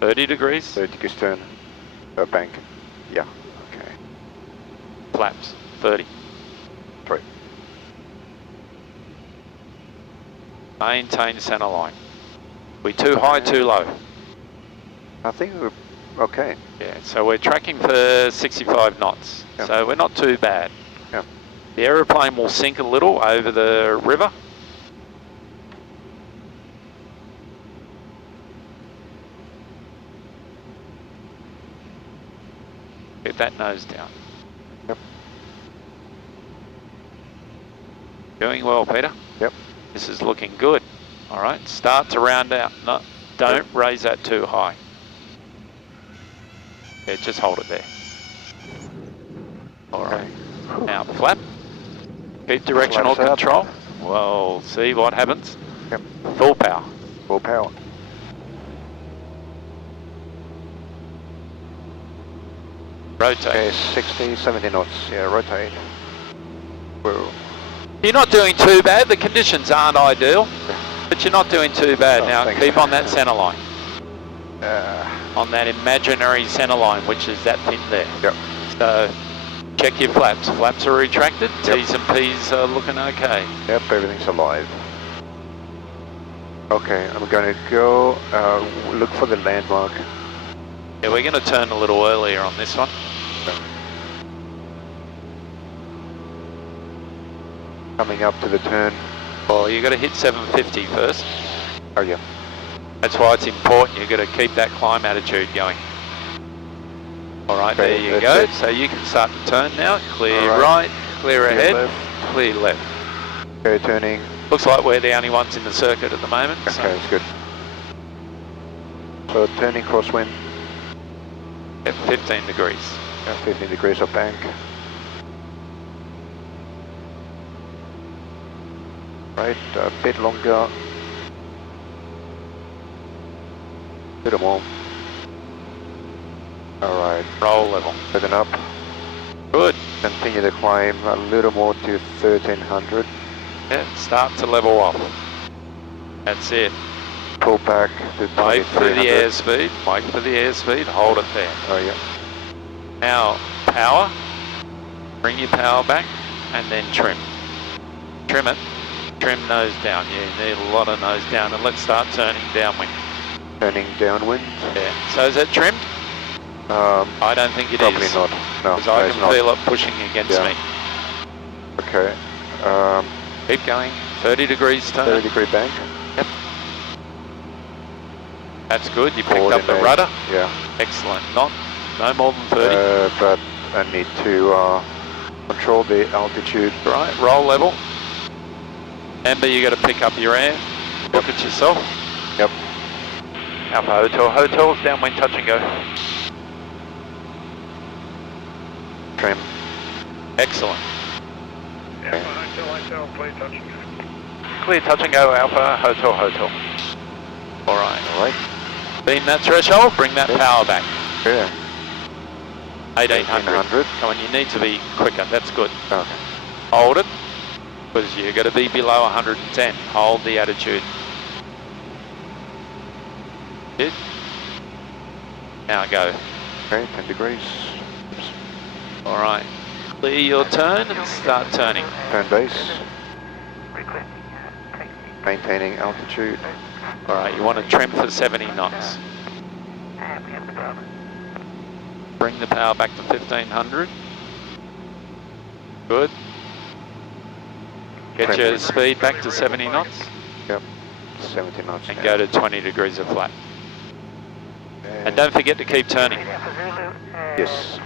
30 degrees, 30 degrees turn. Bank. Yeah. Okay. flaps, 30. 3. Maintain center line. We too high, too low. I think we're okay. Yeah, so we're tracking for 65 knots. Yeah. So we're not too bad. Yeah. The aeroplane will sink a little over the river. Keep that nose down. Yep. Doing well, Peter. Yep. This is looking good. All right, start to round out. No, don't raise that too high. Yeah, just hold it there. All right. Now flap. Keep directional Flaps up. control. Well, see what happens. Yep. Full power. Full power. Rotate. Okay, 60, 70 knots. Yeah, rotate. Whoa. You're not doing too bad. The conditions aren't ideal, but you're not doing too bad. Oh, Now thanks. keep on that center line. On that imaginary center line, which is that thin there. Yep. So check your flaps. Flaps are retracted. Yep. T's and P's are looking okay. Yep, everything's alive. Okay, I'm going to go look for the landmark. Yeah, we're going to turn a little earlier on this one. Coming up to the turn. Well, you've got to hit 750 first. Oh yeah. That's why it's important. You've got to keep that climb attitude going. All right, Okay, there you that's go. it. So you can start to turn now. Clear All right, clear ahead, left. clear left. Okay, turning. Looks like we're the only ones in the circuit at the moment. Okay, So that's good. So turning crosswind. at 15 degrees. 15 degrees of bank. Right, a bit longer. Bit more. Alright, Roll level. setting up. Good. Continue to climb a little more to 1300. Yeah, start to level off. That's it. Pull back to Wait for the 2300. airspeed. Wait for the airspeed. Hold it there. Oh yeah. Now, power. Bring your power back and then trim. Trim it. Trim nose down. You need a lot of nose down. And let's start turning downwind. Turning downwind. Yeah. So is it trimmed? I don't think it probably is. not. No, Because I it's can not. feel it pushing against Yeah. me. Okay. Keep going. 30 degrees turn. 30-degree bank. Yep. That's good. You picked Forward up and the back. rudder. Yeah. Excellent. Not no more than 30. But I need to control the altitude. Right. Roll level. Remember, you got to pick up your air. Look at yourself. Yep. Alpha Hotel. Hotels downwind touch and go. Trim. Excellent. Alpha Hotel, clear touch and go. Clear touch and go. Alpha Hotel. All right. All right. Beam that threshold. Bring that power back. Yeah. 1800. 1800. Come on, you need to be quicker. That's good. Okay. Hold it. Because you're going to be below 110. Hold the attitude. Good. Now go. Okay. 10 degrees. All right. Clear your turn and start turning. Turn base. Maintaining altitude. All right. You want to trim for 70 knots. Bring the power back to 1500. Good. Get your speed back to 70 knots. Yep. 70 knots. And now. go to 20 degrees of flat. And don't forget to keep turning. Yes.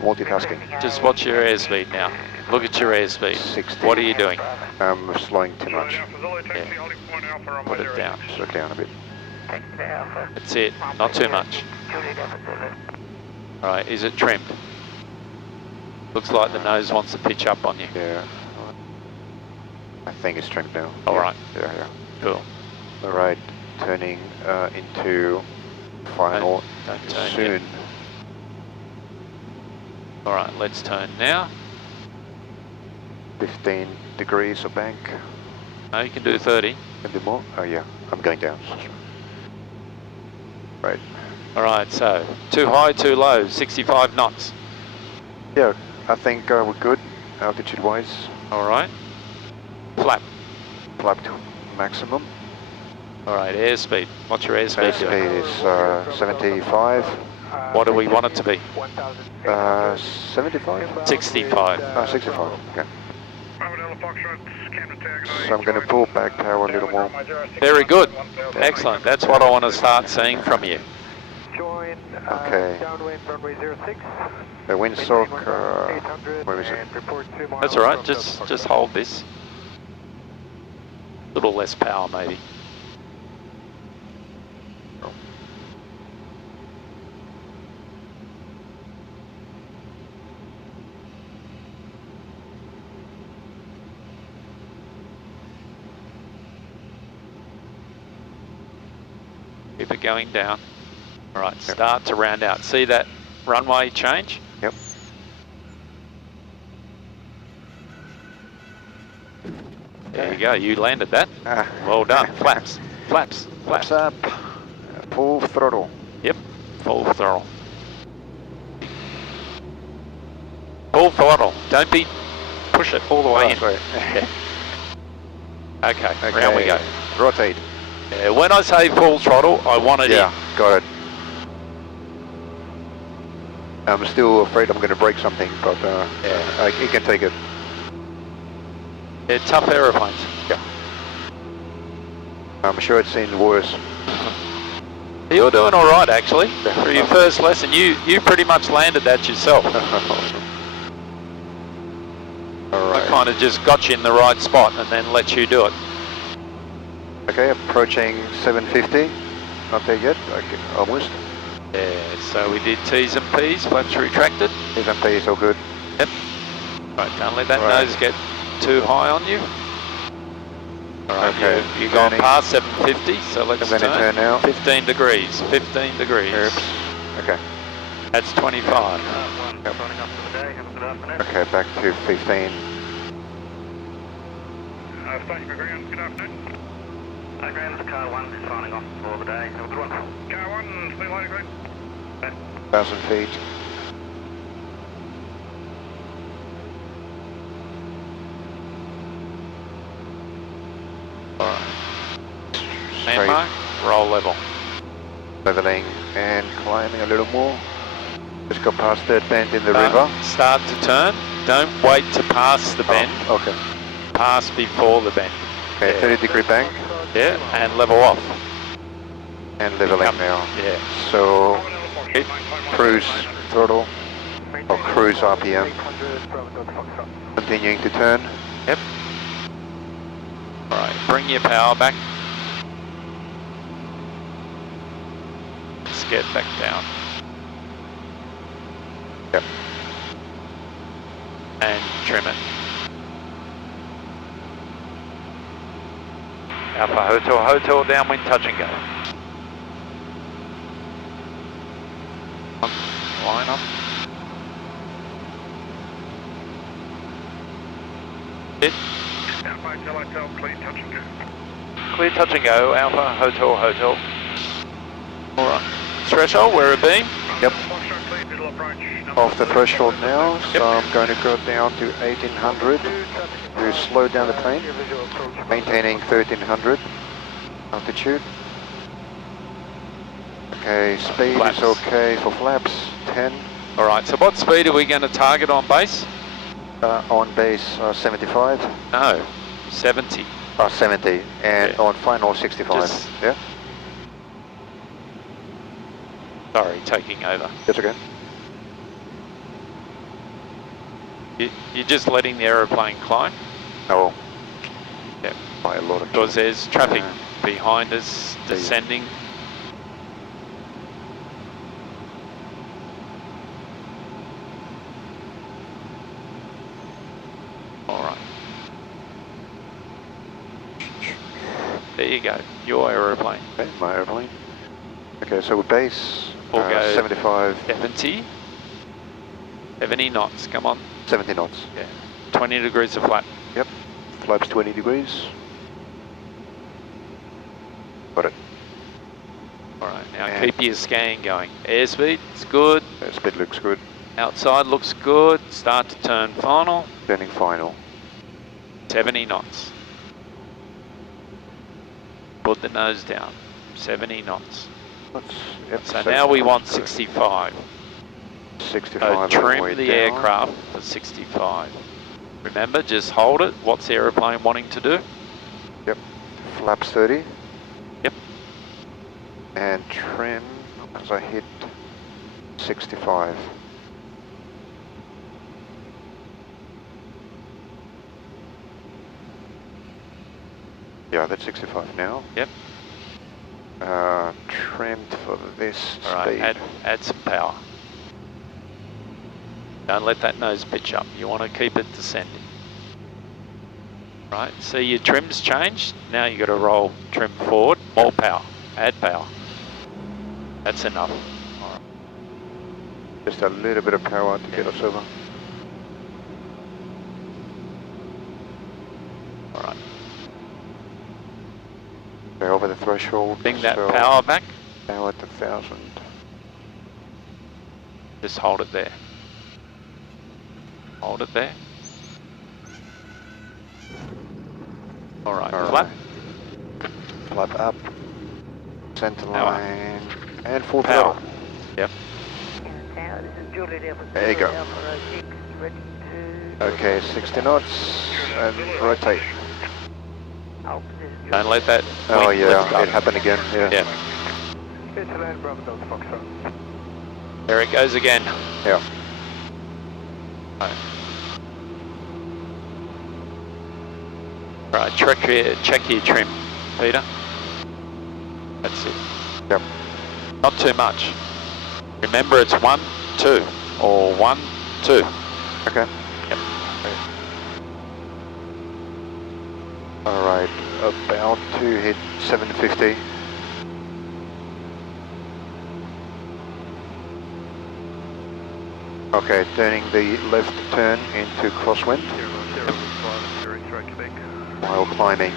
Multitasking. Just watch your airspeed now. Look at your airspeed. 60. What are you doing? I'm slowing too much. Put it down. Slow down a bit. That's it. Not too much. All right. Is it trimmed? Looks like the nose wants to pitch up on you. Yeah. I think it's trimmed now. All right. Yeah. Cool. All right. Turning into final Don't turn soon. yet. All right. Let's turn now. 15 degrees of bank. No, you can do 30. A bit more. Oh yeah. I'm going down. Right. All right. So too high, too low. 65 knots. Yeah. I think we're good altitude-wise. All right. Flap. Flap to maximum. All right. Airspeed. What's your airspeed doing? Airspeed is 75. What do we want it to be? 75? 65. 65. Okay. So I'm going to pull back power a little more. Very good. Excellent. That's what I want to start seeing from you. Okay. Downwind runway 06. The windsock, where is it? That's all right. Just hold this. A little less power, maybe. Keep it going down. All right, start to round out. See that runway change? Yep. There you go, you landed that. Ah. Well done. Flaps, flaps, flaps. Flaps up. Full throttle. Yep, full throttle. Full throttle. Don't be, push it all the way in. Sorry. Yeah. Okay, round we go. Rotate. Yeah, when I say full throttle, I want it Yeah, got it. I'm still afraid I'm going to break something, but you can take it. in. Yeah, tough aeroplanes. Yeah. I'm sure it's seen worse. You're doing all right, actually. For your first lesson, you pretty much landed that yourself. All I right. kind of just got you in the right spot and then let you do it. Okay, approaching 750. Not there yet. Okay, almost. Yeah, so we did T's and P's, flaps retracted. T's and P's all good. Yep. Right, don't let that Right. nose get too high on you. All right, Okay, you've gone turning. past 750, so let's I'm going to turn now. 15 degrees, 15 degrees. Oops. Okay. That's 25. Signing off for the day. Have a good afternoon. Okay, back to 15. Station McGround, good afternoon. Ground, car 1 signing off for the day. Have a good one. Car 1, speed line agreed. 1,000 feet. Landmark, roll level. Leveling and climbing a little more. Just got past third bend in the river. Start to turn. Don't wait to pass the bend. Oh, okay. Pass before the bend. Okay, 30-degree bank. Yeah, and level off. And leveling now. Yeah. So Hit. cruise throttle or cruise RPM. Continuing to turn. Yep. All right, bring your power back. Let's get back down. Yep. And trim it. Alpha Hotel, downwind, touch and go. Line up. Hit. Alpha Hotel, clear touch and go. Clear touch and go, Alpha Hotel. Alright. Threshold, we're a beam. Yep. Foxtrot clear, middle approach. Off the threshold now, so I'm going to go down to 1800 to slow down the plane, maintaining 1300 altitude. Okay, speed Flaps. is okay for flaps, 10. Alright, so what speed are we going to target on base? On base 75, No, 70. 70, and Yeah. on final 65. Just- Yeah, Sorry, taking over. that's okay. You're just letting the aeroplane climb Oh, Yeah. by a lot of because there's traffic Yeah. behind us descending. Alright. There you go, your aeroplane. Okay, my airplane. Okay, so base We'll go 75, 70. 70 knots, come on. 70 knots. Yeah. 20 degrees of flap. Yep, flaps 20 degrees. Got it. Alright, now And- keep your scan going. Airspeed, it's good. Speed looks good. Outside looks good. Start to turn final. Turning final. 70 knots. Put the nose down. 70 knots. Yep, So now we want 65. 65. 65 So all the way trim the down. aircraft for 65. Remember, just hold it. What's the aeroplane wanting to do? Yep, flaps 30. Yep. And trim as I hit 65. Yeah, that's 65 now. Yep. Trimmed for this Alright, speed. add some power. Don't let that nose pitch up. You want to keep it descending. Right, see your trim's changed. Now you got to roll trim forward. More power. Add power. That's enough. Alright. Just a little bit of power to get us over. Alright. Okay, over the threshold. Bring that so power back. Power at 1,000. Just hold it there. Hold it there. Alright, All flap. right. Flap up. Center Power. line. And full Power. throttle. Yep. There you go. Okay, 60 knots. And rotate. Don't let that Oh wind lift yeah, up. it happened again. Yeah. Yeah. There it goes again. Yeah. Right, check your trim, Peter. That's it. Yep. Not too much. Remember it's 1, 2, or 1, 2. Okay. Yep. Alright, about to hit 750. Okay, turning the left turn into crosswind while climbing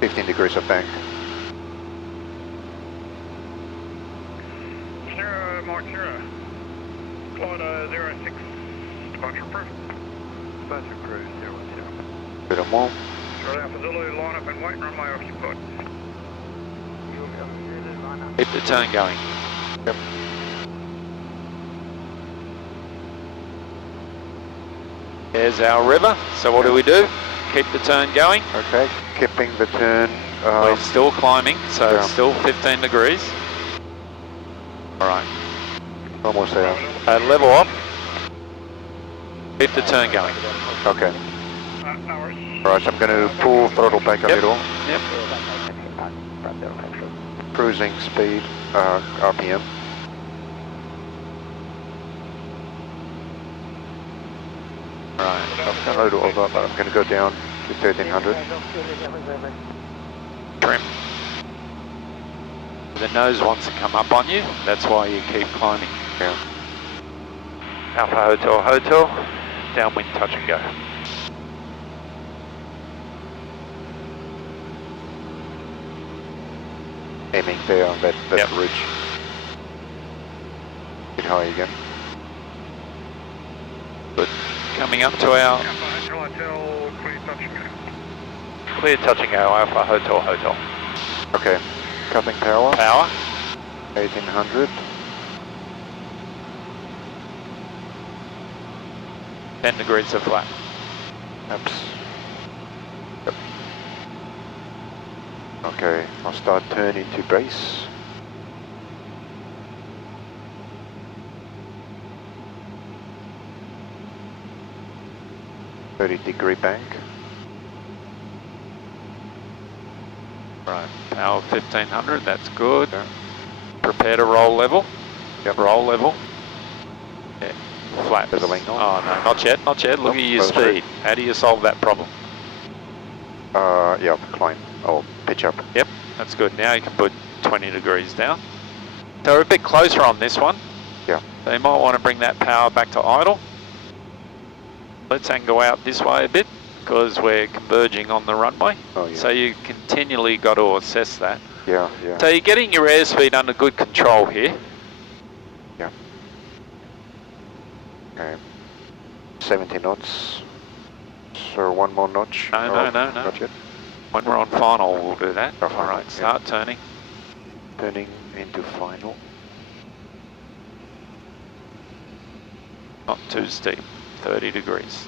15 degrees of bank. Sierra, Mark Sierra. Quad 06, departure approved. Departure approved, 010. Bit of more. Short Alpha Zulu, line up and wait, runway occupied. Keep the turn going. Yep. There's our river. So what do we do? Keep the turn going. Okay, keeping the turn. We're still climbing, so yeah. it's still 15 degrees. All right. Almost there. Level up. Keep the turn going. Okay. Alright, so I'm going to pull throttle back a little. Yep. Cruising speed, RPM. Right. I'm going to load all of that, but I'm going to go down to 1300. Trim. The nose wants to come up on you. That's why you keep climbing. Yeah. Alpha Hotel Hotel. Downwind touch and go. Aiming there on that Yep. ridge. Bit high again. Good. Coming up to our Alpha Hotel, clear touch and go. clear touch and go. Alpha Hotel Hotel. Okay, cutting power, Power. 1800. 10 degrees of flat. Oops. Yep. Okay, I'll start turning to base. .30-degree bank. Right. Power 1500. That's good. Yeah. Prepare to roll level. Yep. Roll level. Yeah. Flat. Leveling Oh on. no, not yet, not yet. Look Nope, at your goes through. speed. How do you solve that problem? Yeah, climb. Oh, pitch up. Yep, that's good. Now you can put 20 degrees down. So we're a bit closer on this one. Yeah. So you might want to bring that power back to idle. Let's angle out this way a bit because we're converging on the runway. Oh, yeah. So you continually got to assess that. Yeah, yeah. So you're getting your airspeed under good control here. Yeah. Okay. 70 knots. So one more notch. No. Not yet. When we're on final, we'll do that. Oh, All final, right, start turning. Turning into final. Not too steep, 30 degrees.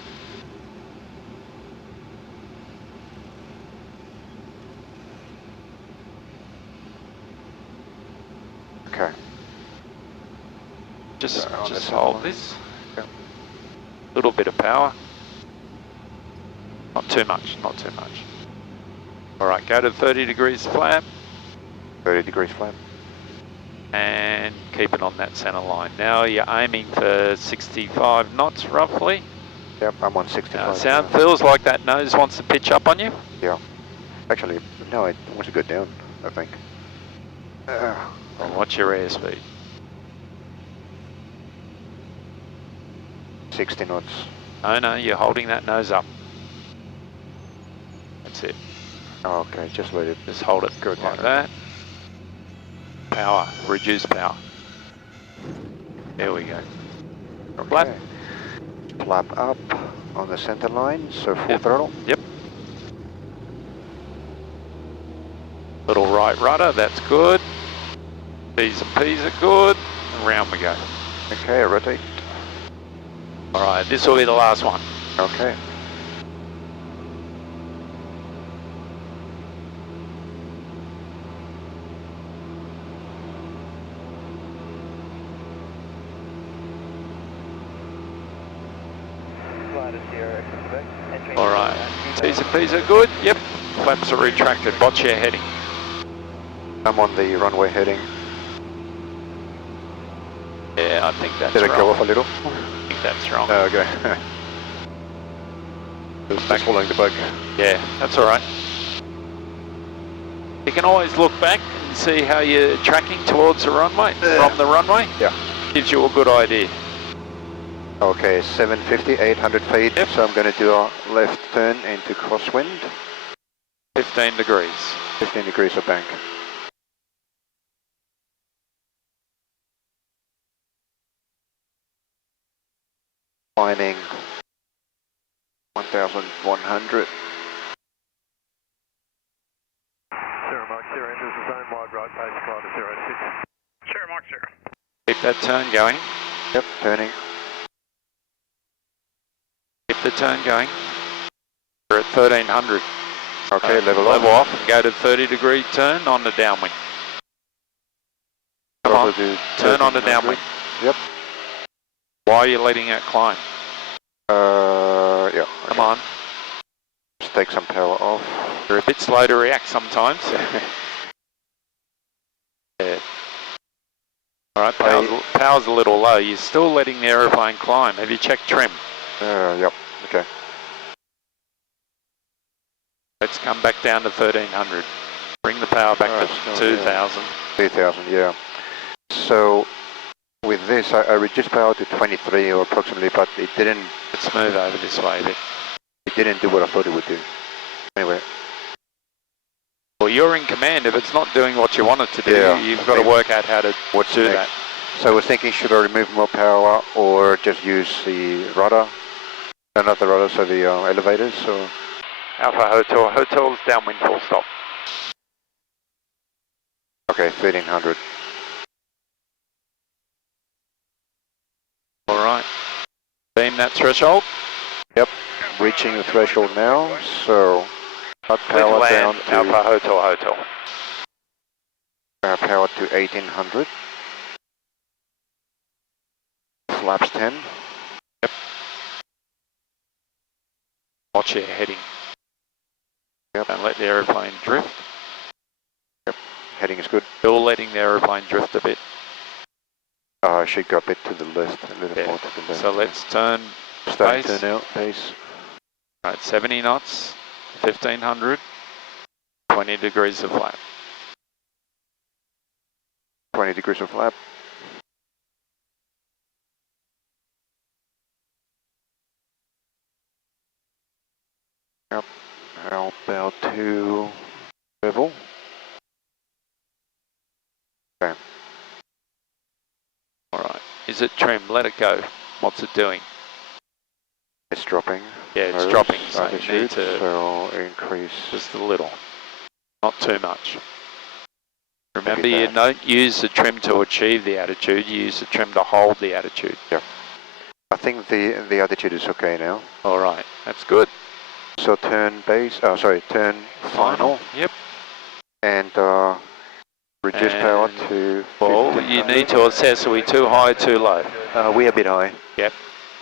Okay. Just on the center hold line. this. Yep. Little bit of power. Not too much, not too much. All right, go to 30 degrees flap 30 degrees flat. and keep it on that center line. Now you're aiming for 65 knots roughly. Yep, I'm on 65. Sound now. feels like that nose wants to pitch up on you. Yeah. Actually, no, it wants to go down, I think. Well, what's your airspeed? 60 knots. No, you're holding that nose up. That's it. Oh, okay, just let it. Just hold it Go like down. that. Power, reduce power. There we go. Okay. Flap. Flap up on the center line, so full Yep. throttle. Yep. Little right rudder, that's good. P's and P's are good. Around we go. Okay, rotate. All right, this will be the last one. Okay. All right, T's and P's are good. Yep. Flaps are retracted. Watch your heading. I'm on the runway heading. Yeah, I think that's Did it wrong. go off a little? I think that's wrong. Okay. Just following the bug. Yeah, that's all right. You can always look back and see how you're tracking towards the runway, from the runway. Yeah. Gives you a good idea. Okay, 750, 800 feet, Yep. so I'm going to do a left turn into crosswind. 15 degrees. 15 degrees of bank. Climbing 1,100. Zero Mark 0 enters the zone, wide right base, flight to 06. Sure, Mark 0. Keep that turn going. Yep, turning. Keep the turn going. We're at 1300. Okay, level off and go to 30 degree turn on the downwind. Come on, turn on the downwind. Yep. Why are you letting it climb? Yeah. Come on. Just take some power off. You're a bit slow to react sometimes. Yeah. Alright, power's a little low. You're still letting the aeroplane climb. Have you checked trim? Yep, okay. Let's come back down to 1300. Bring the power back to 2000. 3000, yeah. So with this, I reduced power to 23 or approximately, but it didn't. Let's move over this way a bit. It didn't do what I thought it would do. Anyway. Well, you're in command. If it's not doing what you want it to do, Yeah, you've got to work out how to do next? that. So I was thinking, should I remove more power or just use the rudder? No, not the rudder, so the elevators. So Alpha Hotel. Hotel's downwind full stop. okay, 1300. Alright. Beam that threshold. Yep, reaching the threshold now, so cut power With down land, to Alpha Hotel. power to 1800. Flaps 10. Yep. Watch your heading. Yep. Don't let the aeroplane drift. Yep, heading is good. Still letting the aeroplane drift a bit. I should go a bit to the left, a little more to the left. So let's turn Starting base. turn out, base. Right, 70 knots, 1500, 20 degrees of flap. 20 degrees of flap. Yep, now about to level. Okay. Alright, is it trim? Let it go. What's it doing? It's dropping. Yeah, it's Nose, dropping, so you altitude, need to so increase. just a little, not too much. Remember, Maybe you that. don't use the trim to achieve the attitude, you use the trim to hold the attitude. Yep. I think the altitude is okay now. Alright, that's good. So turn base, turn final. Yep. And reduce power to Well, 1500. you need to assess, are we too high, too low? We're a bit high. Yep.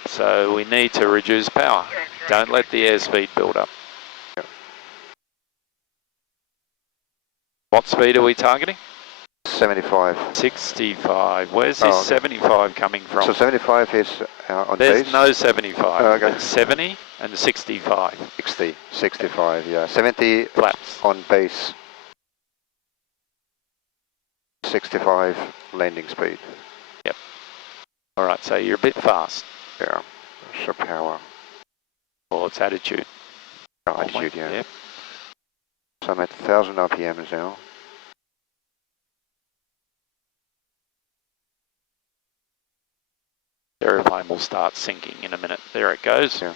So we need to reduce power. Don't let the airspeed build up. Yep. What speed are we targeting? 75. 65. Where's this okay. 75 coming from? So 75 is on There's base? no 75. Okay. It's 70 and 65. 60, 65, yeah. 70 Flaps. on base. 65 landing speed. Yep. Alright, so you're a bit fast. Yeah, so power. Well, it's attitude. Altitude, yeah. Yep. So I'm at 1000 RPMs now. The aeroplane will start sinking in a minute. There it goes. Yeah.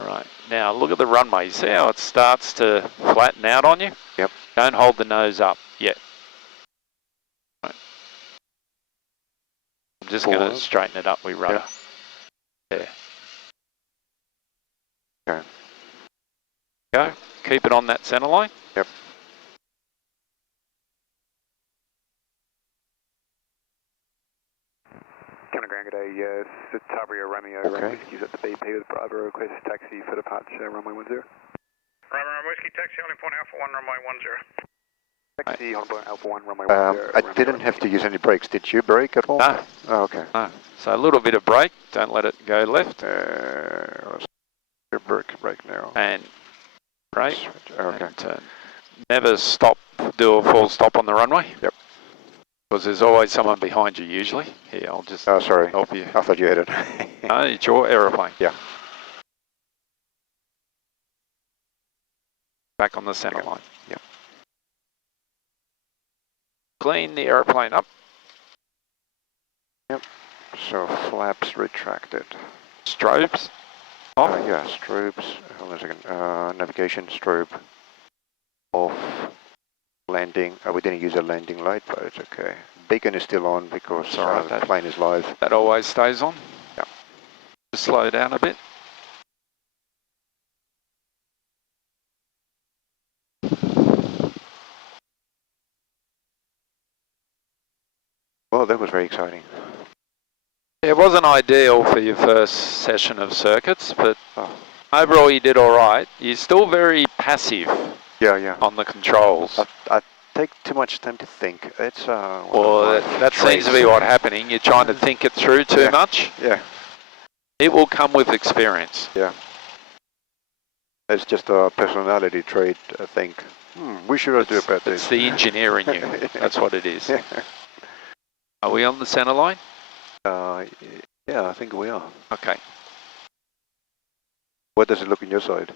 Right, now look at the runway. You see how it starts to flatten out on you? Yep. Don't hold the nose up yet. Right. I'm just going to straighten it up with rudder. There. Okay. Go. Keep it on that centre line. Yep. Camden Grand, good day. Satavria Romeo, Okay. Whiskey's at the BP with Bravo, request taxi for departure, runway 10. Romeo Whiskey, taxi only point Alpha 1, runway 10. Taxi on point Alpha 1, runway 10. I didn't have to use any brakes. Did you brake at all? No. Oh, okay. No. So a little bit of brake. Don't let it go left. Brake now. And brake. Okay. And turn. Never stop do a full stop on the runway? Yep. Because there's always someone behind you usually. Here, I'll just sorry. help you. I thought you had it. No, it's your aeroplane. Yeah. Back on the center line. Yep. Clean the aeroplane up. Yep. So flaps retracted. Strobes off. Yeah, strobes. Hold on a second. Navigation strobe off. Landing. We didn't use a landing light, but it's okay. Beacon is still on because the plane is live. That always stays on. Yeah. Just slow down a bit. Well, that was very exciting. It wasn't ideal for your first session of circuits, but overall you did all right. You're still very passive. Yeah. On the controls. I take too much time to think. It's well, that seems to be what's happening. You're trying to think it through too much. Yeah. It will come with experience. Yeah. It's just a personality trait, I think. We should do about this. It's the engineer in you. That's what it is. Yeah. Are we on the center line? Yeah, I think we are. Okay. What does it look on your side?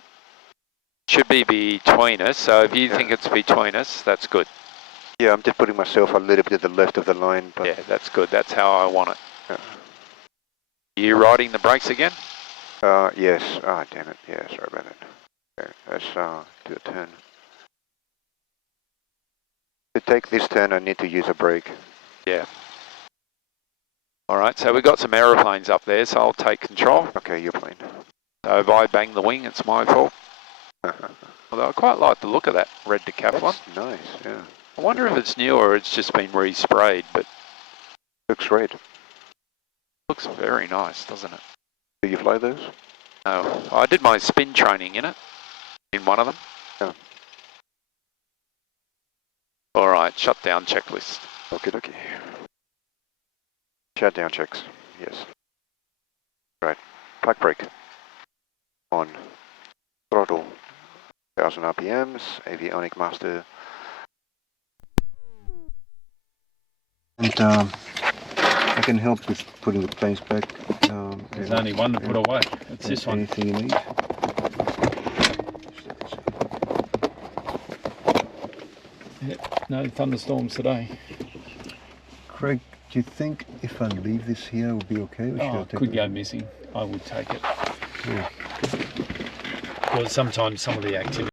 Should be between us, so if you think it's between us, that's good. Yeah, I'm just putting myself a little bit to the left of the line. But yeah, that's good. That's how I want it. Yeah. You riding the brakes again? Yes. Ah, damn it. Yeah, sorry about that. Okay, let's do a turn. To take this turn, I need to use a brake. Yeah. All right, so we've got some aeroplanes up there, so I'll take control. Okay, your plane. So if I bang the wing, it's my fault. Although I quite like the look of that red decathlon. That's nice, yeah. I wonder if it's new or it's just been resprayed, but looks red. Looks very nice, doesn't it? Do you fly those? No, I did my spin training in it, in one of them. Yeah. All right, shutdown checklist. Okay. Shutdown checks, yes. Right, park brake. On. Throttle. 1000 RPMs, avionic master. And I can help with putting the planes back. There's only one to put away. It's this one. Anything you need. Yeah, no thunderstorms today. Craig, do you think if I leave this here, it will be okay? Or should I Oh, take could it? go missing. I would take it. Yeah. Well, sometimes some of the activity